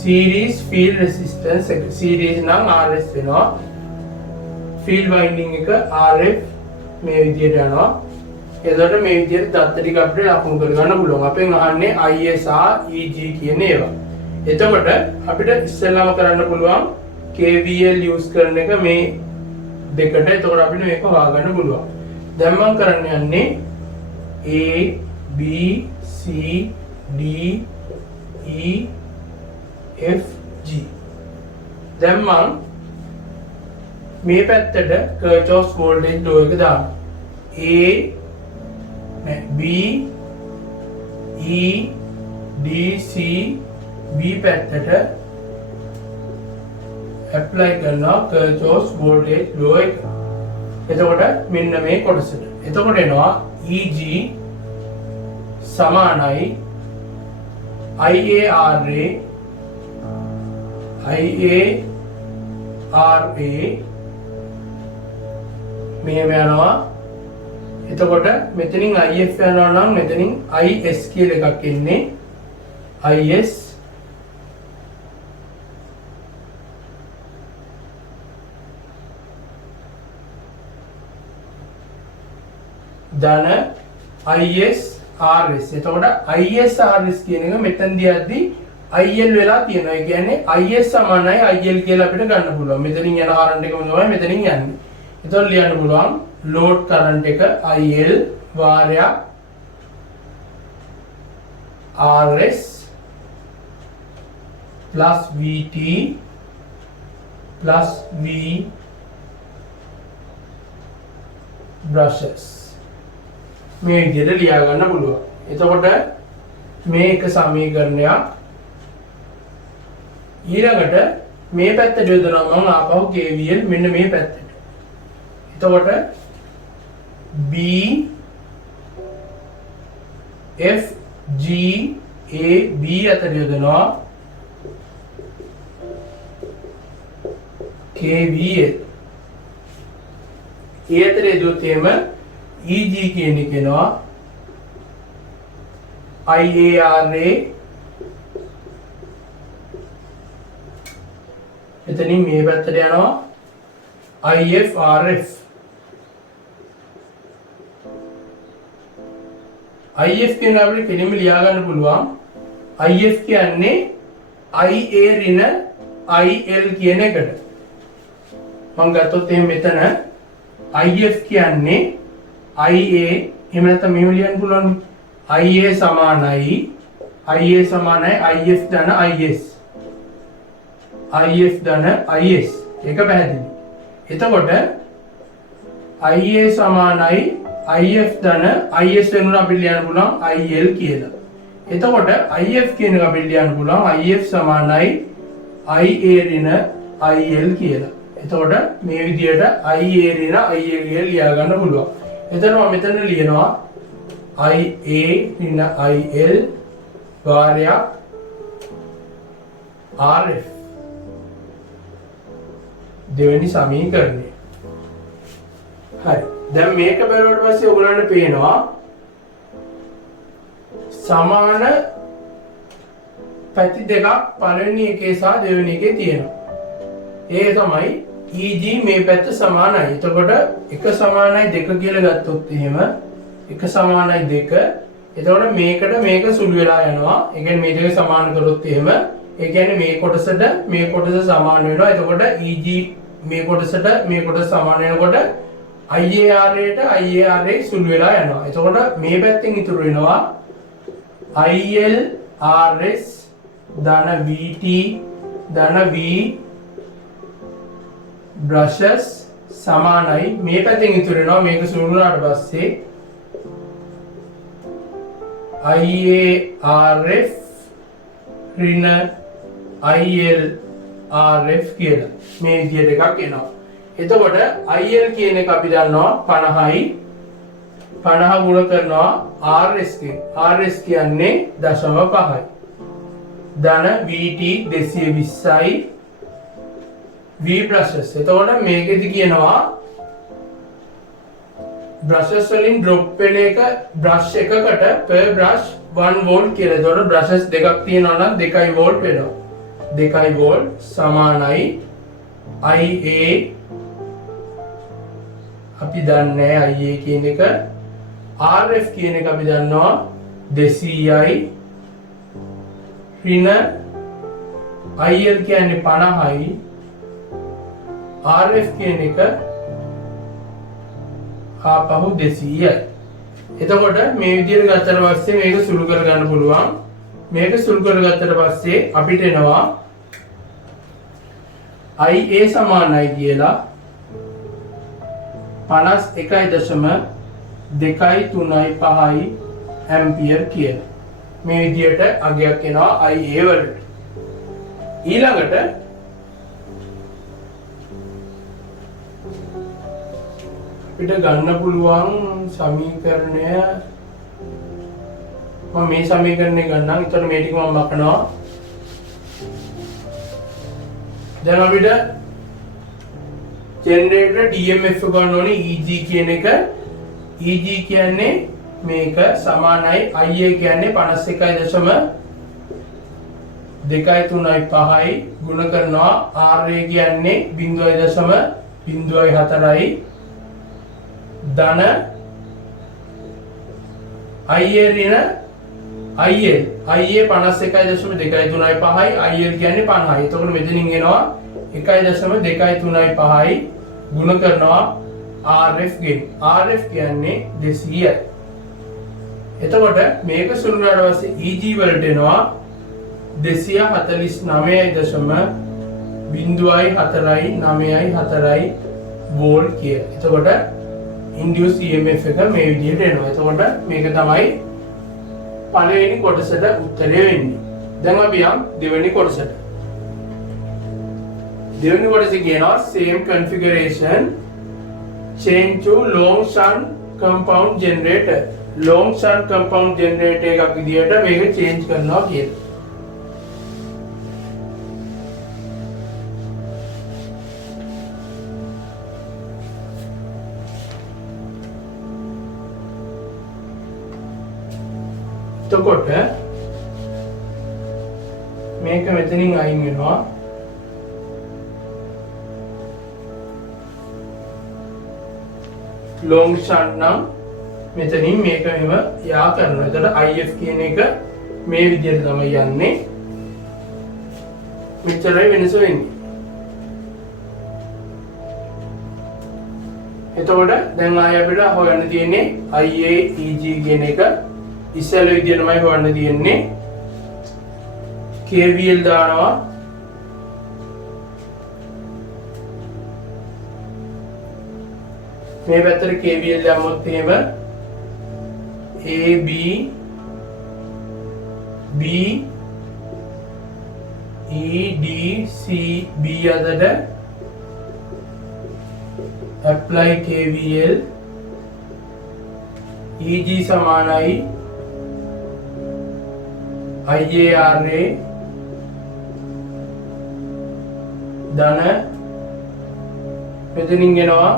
series field resistance එක series නම් RS වෙනවා. field winding එක RF මේ විදියට යනවා. එතකොට මේ විදියට දත්ත ටික අපිට ලකුණු කරගන්න පුළුවන්. අපෙන් අහන්නේ ISR EG කියන ඒවා. එතකොට අපිට ඉස්සෙල්ලාම කරන්න පුළුවන් KVL use කරන එක මේ දෙකට. එතකොට අපිට මේක හොයාගන්න පුළුවන්. දැන් මම කරන්න යන්නේ A B C D E F G. දැන් මම මේ පැත්තට Kirchhoff's voltage law එක දානවා. B E D C B පැත්තට apply කරනවා Kirchhoff's voltage law එක. එතකොට මෙන්න මේ කොටසට. එතකොට එනවා EG සමානයි IARA මෙහෙම යනවා. එතකොට මෙතනින් IF යනවා නම් මෙතනින් IS කියලා එකක් එන්නේ. IS ධන IS RS. එතකොට IS RS කියන එක මෙතනදී යද්දි IL වෙලා තියෙනවා. ඒ කියන්නේ IS සමානයි IL කියලා අපිට ගන්න පුළුවන්. මෙතනින් යන කරන්ට් එකම තමයි මෙතනින් යන්නේ. එතකොට ලියන්න පුළුවන් load current එක IL වාරයක් RS plus VT plus V brushes මේ විදිහට ලියා ගන්න පුළුවන්. එතකොට මේක සමීකරණයක්. ඊළඟට මේ පැත්තට යොදනවා මම ආපහු KVL මෙන්න මේ පැත්තට. එතකොට B F G A B අතර යොදනවා KVL. ඒ අතර යොදුවොත් එහෙම EG කියන එක එනවා IARA එතනින් මේ පැත්තට යනවා IF RF. IF කියන අපිට කෙලින්ම ලියා ගන්න පුළුවන්. IF කියන්නේ IA ඍණ IL කියන එකට. මම ගත්තොත් එහෙනම් මෙතන IF කියන්නේ IA එහෙම නැත්නම් මෙහෙම ලියන්න පුළුවන්. IA සමානයි IF ධන IS. IF ධන IS. ඒක පැහැදිලි. එතකොට IA සමානයි IF ධන IS වෙනුන අපි ලියන්න පුළුවන් IL කියලා. එතකොට IF කියන එක අපි ලියන්න පුළුවන් IF සමානයි IA ඍණ IL කියලා. එතකොට මේ විදිහට IA ඍණ IL කියලා ලියා ගන්න පුළුවන්. එතන මම මෙතන ලියනවා IA ඍණ IL වාරයක් RF. දෙවෙනි සමීකරණය. හරි. දැන් මේක බලුවට පස්සේ ඔයගොල්ලන්ට පේනවා සමාන පැති දෙකක් පළවෙනි එකේ සහ දෙවෙනි එකේ තියෙනවා. ඒ තමයි EG මේ පැත්ත සමානයි. එතකොට එක සමානයි දෙක කියලා ගත්තොත් එහෙම එක සමානයි දෙක. එතකොට මේකට මේක සුළු වෙලා යනවා. ඒ කියන්නේ මේ දෙක සමාන කරොත් එහෙම ඒ කියන්නේ මේ කොටසට මේ කොටස සමාන වෙනවා. එතකොට EG මේ කොටසට මේ කොටස සමාන වෙනකොට IAR-ට IAR සුළු වෙලා යනවා. එතකොට මේ පැත්තෙන් ඉතුරු වෙනවා IL RS ධන VT ධන V brushes සමානයි මේ පැත්තෙන් ඉතුරු වෙනවා මේක සුළු වුණාට පස්සේ IARF ඍණ IL RF කියලා මේ විදිහට එකක් එනවා. එතකොට IL කියන එක අපි දන්නවා 50යි 50 ගුණ කරනවා RS RS කියන්නේ 0.5යි ධන VT 220යි V brushes. එතකොට මේකෙදි කියනවා brushes වලින් drop වෙන එක brush එකකට per brush 1 volt කියලා. එතකොට brushes දෙකක් තියෙනවා නම් 2 volt වෙනවා. 2 volt සමානයි IA අපි දන්නේ IA කියන එක RF කියන එක අපි දන්නවා 200යි ඍණ IL කියන්නේ 50යි RF කියන එක ආපහු 200යි. එතකොට මේ විදිහට ගත්තට පස්සේ මේක සුළු කර ගන්න පුළුවන්. මේක සුළු කරගත්තට පස්සේ අපිට එනවා IA සමානයි කියලා 51.235 ඇම්පියර් කියලා. මේ විදිහට අගයක් එනවා IA වලට. ඊළඟට අපිට ගන්න පුළුවන් සමීකරණය මම මේ සමීකරණය ගන්නම්. ඊට මේ ටික මම මකනවා. දැන් අපිට ජෙනරේටර් DMF ගන්න ඕනේ EG කියන එක. EG කියන්නේ මේක සමානයි IA කියන්නේ 51.235යි ගුණ කරනවා RA කියන්නේ 0.04යි ධන IA ඍණ IL 51.235යි IL කියන්නේ 50යි. එතකොට මෙතනින් එනවා 1.235යි ගුණ කරනවා RF ගෙන්. RF කියන්නේ 200යි. එතකොට මේක සුළු කරලා පස්සේ EG වලට එනවා 249.04යි වෝල්ට් කිය. එතකොට induced EMF එක මේ විදිහට එනවා. එතකොට මේක තමයි පළවෙනි කොටසට උත්තරය වෙන්නේ. දැන් අපි යම් දෙවෙනි කොටසට. දෙවෙනි කොටසේ කියනවා same configuration change to long shunt compound generator. long shunt compound generator එකක් විදිහට මේක change කරනවා කියලා. එතකොට මේක මෙතනින් අයින් වෙනවා. long shunt නම් මෙතනින් මේක මෙහෙම යා කරනවා. එතකොට IF කියන එක මේ විදිහට තමයි යන්නේ. මෙච්චරයි වෙනස වෙන්නේ. එතකොට දැන් ආයෙ අපිට හොයන්න තියෙන්නේ IA EG කියන එක ඉස්සෙල්ලා විදිහටමයි හොයන්න තියෙන්නේ. KVL දානවා. මේ පැත්තට KVL දැම්මොත් එහෙම AB B ED CB අතට apply KVL EG සමානයි IARA ධන මෙතනින් එනවා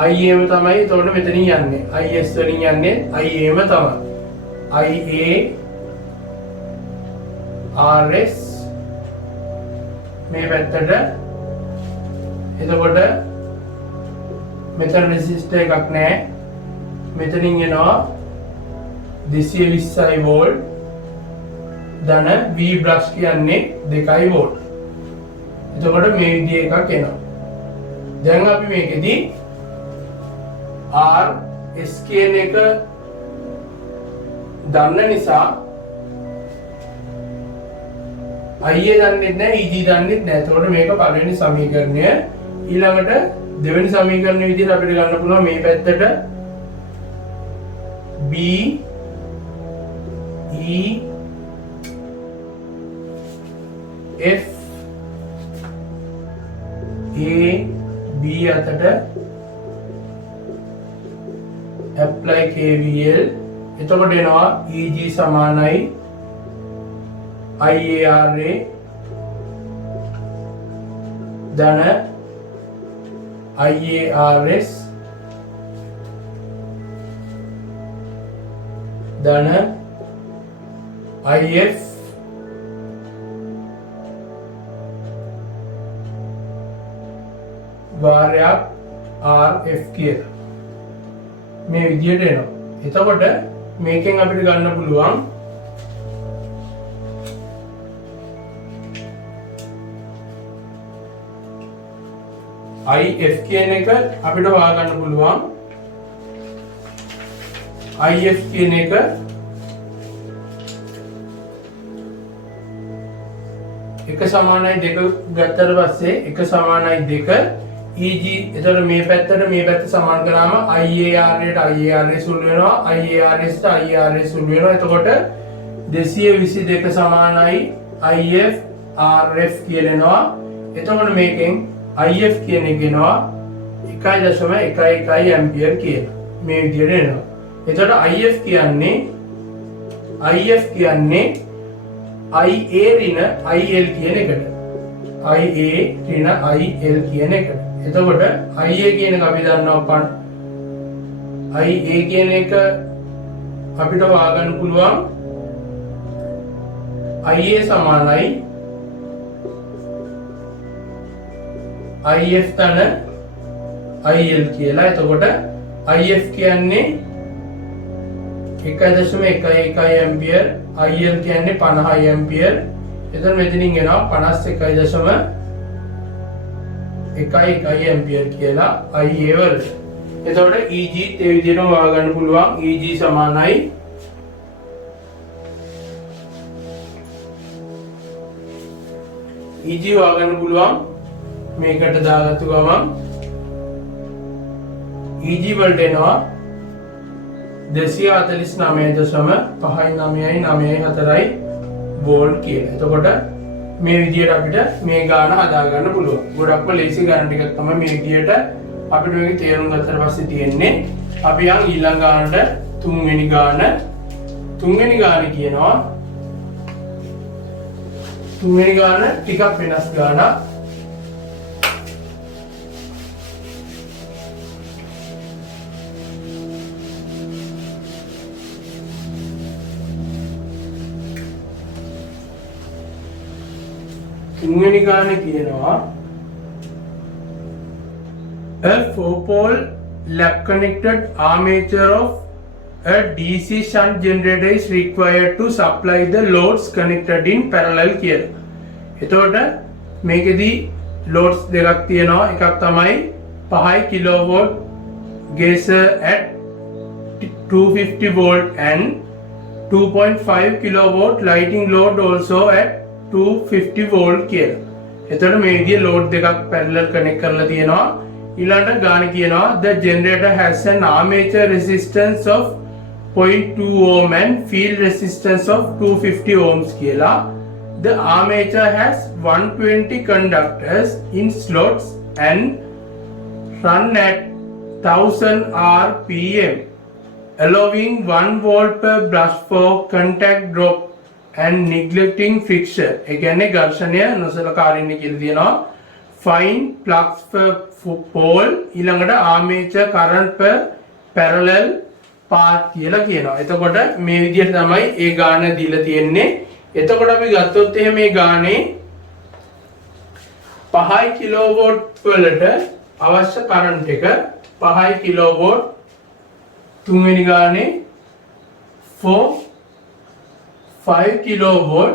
IAම තමයි. එතකොට මෙතනින් යන්නේ IS වලින් යන්නේ IAම තමයි. IARS මේ පැත්තට. එතකොට මෙතන රෙසිස්ටර් එකක් නැහැ. මෙතනින් එනවා 220 වෝල්ට් ධන V බ්‍රෂ් කියන්නේ 2 වෝල්ට්. එතකොට මේ විදිහ එකක් එනවා. දැන් අපි මේකෙදි R S කියන එක දන්න නිසා IA දන්නේ නැහැ, EG දන්නේ නැහැ. එතකොට මේක පළවෙනි සමීකරණය. ඊළඟට දෙවෙනි සමීකරණය විදිහට අපිට ගන්න පුළුවන් මේ පැත්තට B E F A B අතට apply KVL. එතකොට එනවා EG සමානයි IARA ධන IARS ධන IF වාරයක් RF කියලා මේ විදිහට එනවා. එතකොට මේකෙන් අපිට ගන්න පුළුවන් IF කියන එක අපිට හොයාගන්න පුළුවන්. IF කියන එක එක සමානයි 2 ගත්තට පස්සේ එක සමානයි 2 EG. එතකොට මේ පැත්ත සමාන කරාම IARA ට IARA සුළු වෙනවා, IARS ට IARS සුළු වෙනවා. එතකොට 222 සමානයි IF RF කියලනවා. එතකොට මේකෙන් IF කියන එක එනවා 1.11 ඇම්පියර් කියලා. මේ විදිහට එනවා. එතකොට IF කියන්නේ IA ඍණ IL කියන එකට. IA ඍණ IL කියන එකට. එතකොට IA කියන එක අපි දන්නවා IA කියන එක අපිට හොයාගන්න පුළුවන් IA සමානයි IF තන IL කියලා. එතකොට IF කියන්නේ 1.11 ඇම්පියර්, IL කියන්නේ 50 ඇම්පියර්. එතන මෙතනින් එනවා 51.11 ඇම්පියර් කියලා IA වලට. එතකොට EG ඒ විදිහටම හොයාගන්න පුළුවන්. EG සමානයි EG හොයාගන්න පුළුවන් මේකට දාගත්තු ගමන් EG වලට එනවා 249.599.4 වෝල්ට් කියලා. එතකොට මේ විදිහට අපිට මේ ගාන හදා ගන්න පුළුවන්. ගොඩක්ම ලේසි ගාන ටිකක් තමයි මේ විදිහට අපිට මේක තේරුම් ගත්තට පස්සේ තියෙන්නේ. අපි යන් ඊළඟ ගානට තුන්වෙනි ගාන කියනවා. තුන්වෙනි ගාන ටිකක් වෙනස් ගානක්. තුන්වෙනි ගාන කියනවා a 4-pole lap connected armature of a DC shunt generator is required to supply the loads connected in parallel කියලා. එතකොට මේකෙදී loads දෙකක් තියෙනවා. එකක් තමයි 5 kilowatt geyser at 250 volt and 2.5 kilowatt lighting load also at 250 volt කියලා. එතකොට මේ විදිහේ load දෙකක් parallel connect කරලා තියෙනවා. ඊළඟට ගාන කියනවා the generator has an armature resistance of 0.2 ohm and field resistance of 250 ohms කියලා. The armature has 120 conductors in slots and run at 1000 rpm, allowing 1 volt per brush for contact drop and neglecting friction. ඒ කියන්නේ ඝර්ෂණය නොසලකාරින්න කියලා තියෙනවා. Find flux per pole ඊළඟට armature current per parallel path කියලා කියනවා. එතකොට මේ විදිහට තමයි ඒ ගාන දීලා තියෙන්නේ. එතකොට අපි ගත්තොත් එහෙම මේ ගානේ 5 කිලෝවොට් වලට අවශ්‍ය කරන්ට් එක 5 කිලෝවොට් තුන්වෙනි ගානේ 5 කිලෝවොට්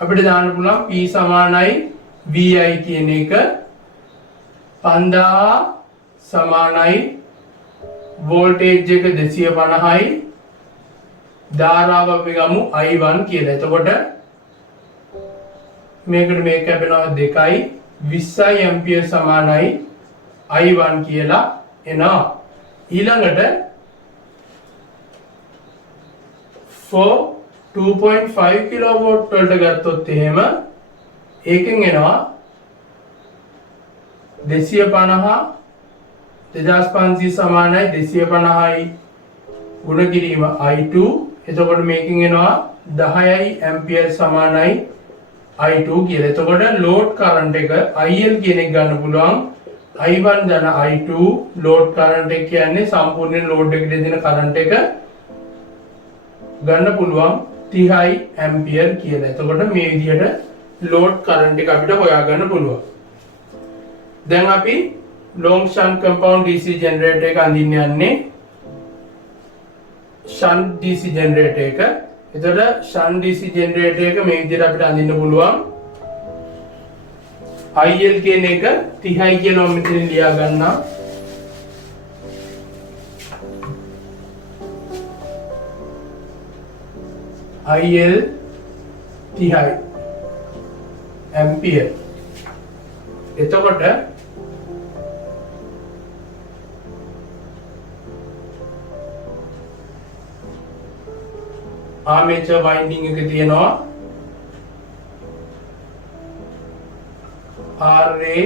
අපිට දාන්න පුළුවන් P සමානයි VI කියන එක 5000 සමානයි වෝල්ටේජ් එක 250යි ධාරාව අපි ගමු I1 කියලා. එතකොට මේකට මේක කැපෙනවා 2යි 20 ඇම්පියර් සමානයි I1 කියලා එනවා. ඊළඟට 2.5 කිලෝවොට් වලට ගත්තොත් එහෙම ඒකෙන් එනවා 250 2500 සමානයි 250යි ගුණ කිරීම I2. එතකොට මේකෙන් එනවා 10යි ඇම්පියර් සමානයි I2 කියලා. එතකොට load current එක IL කියන එක ගන්න පුළුවන්. I1 දන I2 load current එක කියන්නේ සම්පූර්ණ load එකට දෙන current එක ගන්න පුළුවන් 30යි ඇම්පියර් කියලා. එතකොට මේ විදිහට load current එක අපිට හොයාගන්න පුළුවන්. දැන් අපි long shunt compound DC generator එක අඳින්න යන්නේ shunt DC generator එක. එතකොට shunt DC generator එක මේ විදිහට අපිට අඳින්න පුළුවන්. IL කියන එක 30යි කියලා මම මෙතන ලියා ගන්නවා. IL 30යි ඇම්පියර්. එතකොට armature winding එක තියෙනවා RA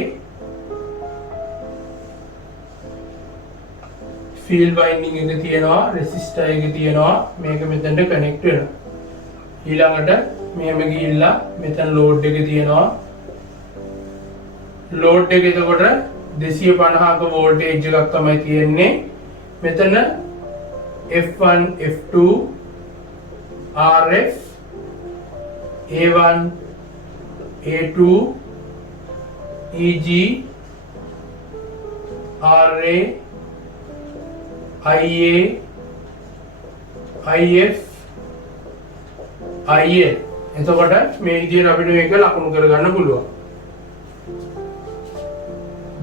field winding එක තියෙනවා resistor එක තියෙනවා මේක මෙතනට connect වෙනවා. ඊළඟට මෙහෙම ගිහිල්ලා මෙතන load එක තියෙනවා. load එක එතකොට 250ක voltage එකක් තමයි තියෙන්නේ. මෙතන F1 F2 RF A1 A2 EG RA IA IF IL. එතකොට මේ විදිහට අපිට මේක ලකුණු කරගන්න පුළුවන්.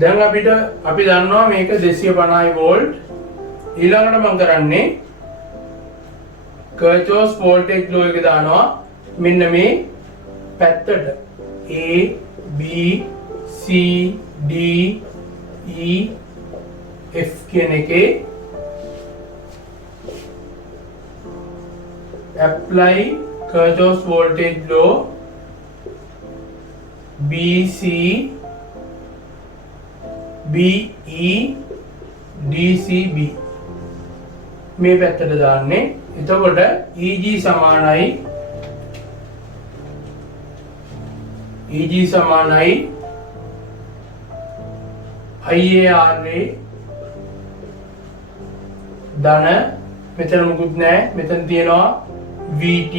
දැන් අපි දන්නවා මේක 250 වෝල්ට්. ඊළඟට මම කරන්නේ Kirchhoff's voltage law එක දානවා මෙන්න මේ පැත්තට A B C D E F කියන එකේ apply Kirchhoff's voltage law B C B E D C B මේ පැත්තට දාන්නේ. එතකොට EG සමානයි IARA ධන මෙතන මුකුත් නැහැ. මෙතන තියෙනවා VT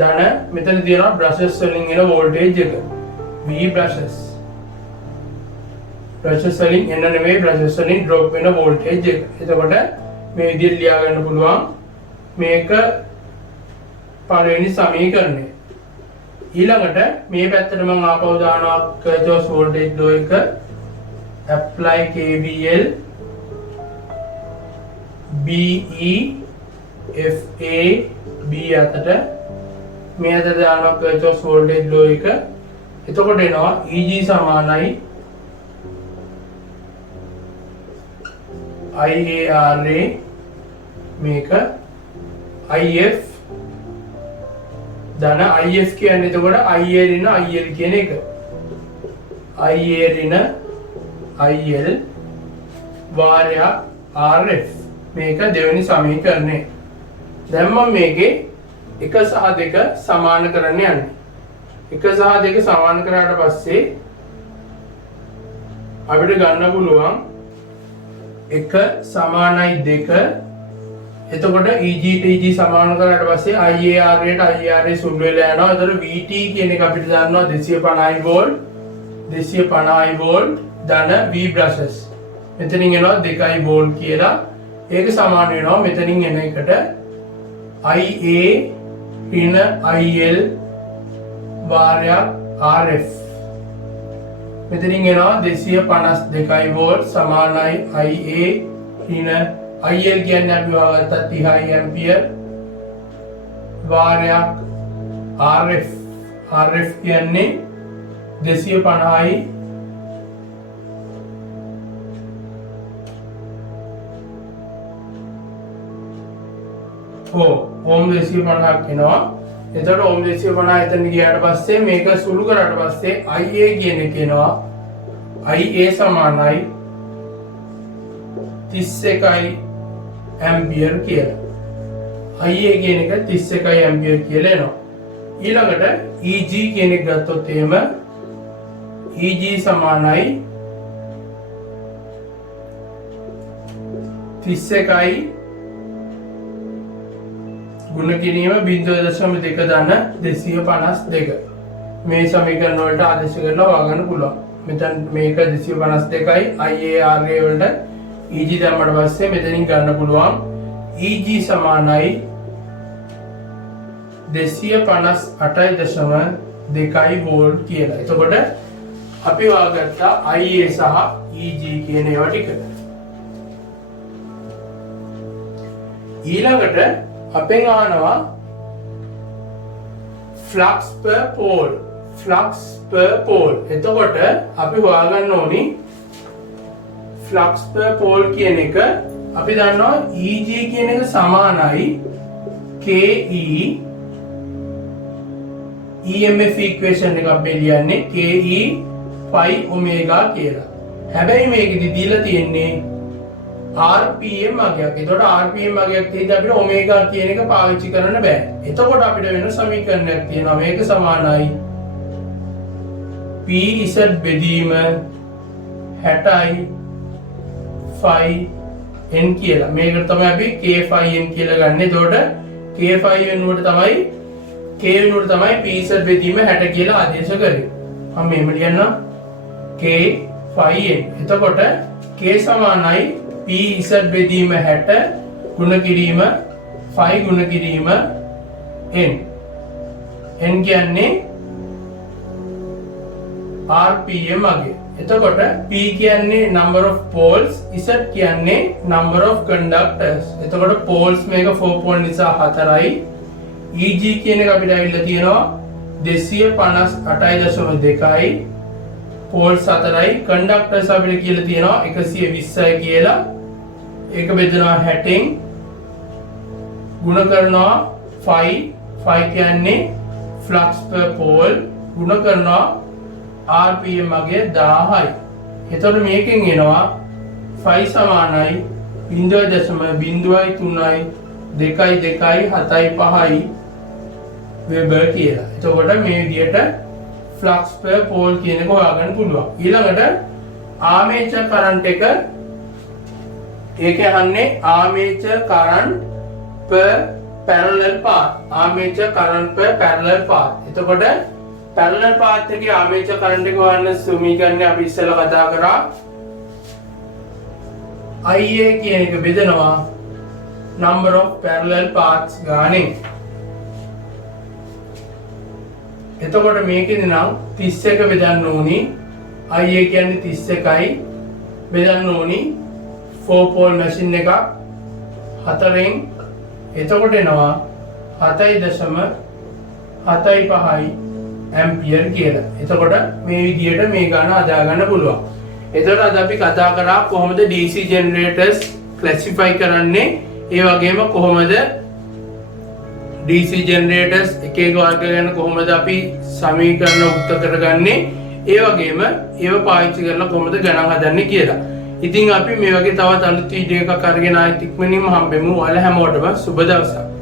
ධන මෙතන තියෙනවා brushes වලින් එන voltage එක V brushes. brushes වලින් එන්න නෙවෙයි brushes වලින් drop වෙන voltage එක. එතකොට මේ විදිහට ලියා ගන්න පුළුවන්. මේක පළවෙනි සමීකරණය. ඊළඟට මේ පැත්තට මම ආපහු දානවා Kirchhoff's voltage law එක apply KVL BE FA B අතට මේ අතට දානවා Kirchhoff's voltage law එක. එතකොට එනවා EG සමානයි IARA මේක IF ධන IF කියන්නේ එතකොට IA ඍණ IL කියන එක. IA ඍණ IL වාරයක් RF මේක දෙවෙනි සමීකරණය. දැන් මම මේකේ 1 සහ 2 සමාන කරන්න යන්නේ. 1 සහ 2 සමාන කරාට පස්සේ අපිට ගන්න පුළුවන් 1 සමානයි 2. එතකොට EG සමාන කරාට පස්සේ IARA ට IARA සුළු වෙලා යනවා. ඒතර VT කියන එක අපිට දන්නවා 250 වෝල්ට් 250 වෝල්ට් ධන V brushes. මෙතනින් එනවා 2 වෝල්ට් කියලා. ඒක සමාන වෙනවා මෙතනින් එන එකට IA ඍණ IL වාරයක් RF. මෙතනින් එනවා 252 වෝල්ට් සමානයි IA ඍණ IL කියන්නේ අපි හොයාගත්ත 30 ඇම්පියර් වාරයක් RF. RF කියන්නේ 250යි ओम 250ක් එනවා. එතකොට ओम 250 එතන ගියාට පස්සේ මේක සුළු කරාට පස්සේ IA කියන එක එනවා. IA සමානයි 31 ඇම්පියර් කියලා. IA කියන එක 31 ඇම්පියර් කියලා එනවා. ඊළඟට EG කියන එක ගත්තොත් එහෙම EG සමානයි 31 ගුණ කිරීම 0.2 ධන 252. මේ සමීකරණ වලට ආදේශ කරලා හොයාගන්න පුළුවන්. මෙතන මේක 252යි IARA වලට EG දැම්මට පස්සේ මෙතනින් ගන්න පුළුවන් EG සමානයි 258.2 වෝල්ට් කියලා. එතකොට අපි හොයාගත්තා IA සහ EG කියන ඒවා ටික. ඊළඟට අපෙන් අහනවා flux per pole. එතකොට අපි හොයාගන්න ඕනි flux per pole කියන එක අපි දන්නවා EG කියන එක සමානයි KE EMF equation එක අපි ලියන්නේ KE phi omega කියලා. හැබැයි මේකෙදි දීලා තියෙන්නේ RPM අගයක්. එතකොට RPM අගයක් තියෙද්දි අපිට ඔමේගා කියන එක පාවිච්චි කරන්න බෑ. එතකොට අපිට වෙන සමීකරණයක් තියෙනවා. මේක සමානයි PZ බෙදීම 60යි phi n කියලා. මේකට තමයි අපි K phi n කියලා ගන්න. එතකොට K phi n වෙනුවට තමයි PZ බෙදීම 60 කියලා ආදේශ කරේ. මම මෙහෙම ලියන්නම් K phi n. එතකොට K සමානයි PZ බෙදීම 60 ගුණ කිරීම phi ගුණ කිරීම n. n කියන්නේ RPM අගය. එතකොට P කියන්නේ number of poles, Z කියන්නේ number of conductors. එතකොට poles මේක 4 point නිසා 4යි. EG කියන එක අපිට ඇවිල්ලා තියෙනවා 258.2යි. poles 4යි. conductors අපිට කියලා තියෙනවා 120යි කියලා. ඒක බෙදනවා 60න් ගුණ කරනවා phi කියන්නේ flux per pole ගුණ කරනවා RPM අගය 1000යි. එතකොට මේකෙන් එනවා phi සමානයි 0.03යි 2.2යි 7.5යි වෙබර් කියලා. එතකොට මේ විදිහට flux per pole කියන එක හොයාගන්න පුළුවන්. ඊළඟට armature current එක ඒක යන්නේ armature current per parallel path. armature current per parallel path. එතකොට parallel path එකේ armature current එක හොයන්න සමීකරණය අපි ඉස්සෙල්ලා කතා කරා IA කියන එක බෙදනවා number of parallel paths ගානේ. එතකොට මේකෙදි නම් 31 බෙදන්න ඕනි. IA කියන්නේ 31යි. බෙදන්න ඕනි 4 pole machine එකක් 4න්. එතකොට එනවා 7.75 ampere කියලා. එතකොට මේ විදිහට මේ ගාන හදා ගන්න පුළුවන්. එතකොට අද අපි කතා කරා කොහොමද DC generators classify කරන්නේ, ඒ වගේම කොහොමද DC generators එක එක වර්ග ගැන කොහොමද අපි සමීකරණ උක්ත කරගන්නේ, ඒ වගේම ඒව පාවිච්චි කරලා කොහොමද ගණන් හදන්නේ කියලා. ඉතින් අපි මේ වගේ තවත් අලුත් වීඩියෝ එකක් අරගෙන ආයෙත් ඉක්මනින්ම හම්බෙමු. ඔයාලා හැමෝටම සුබ දවසක්.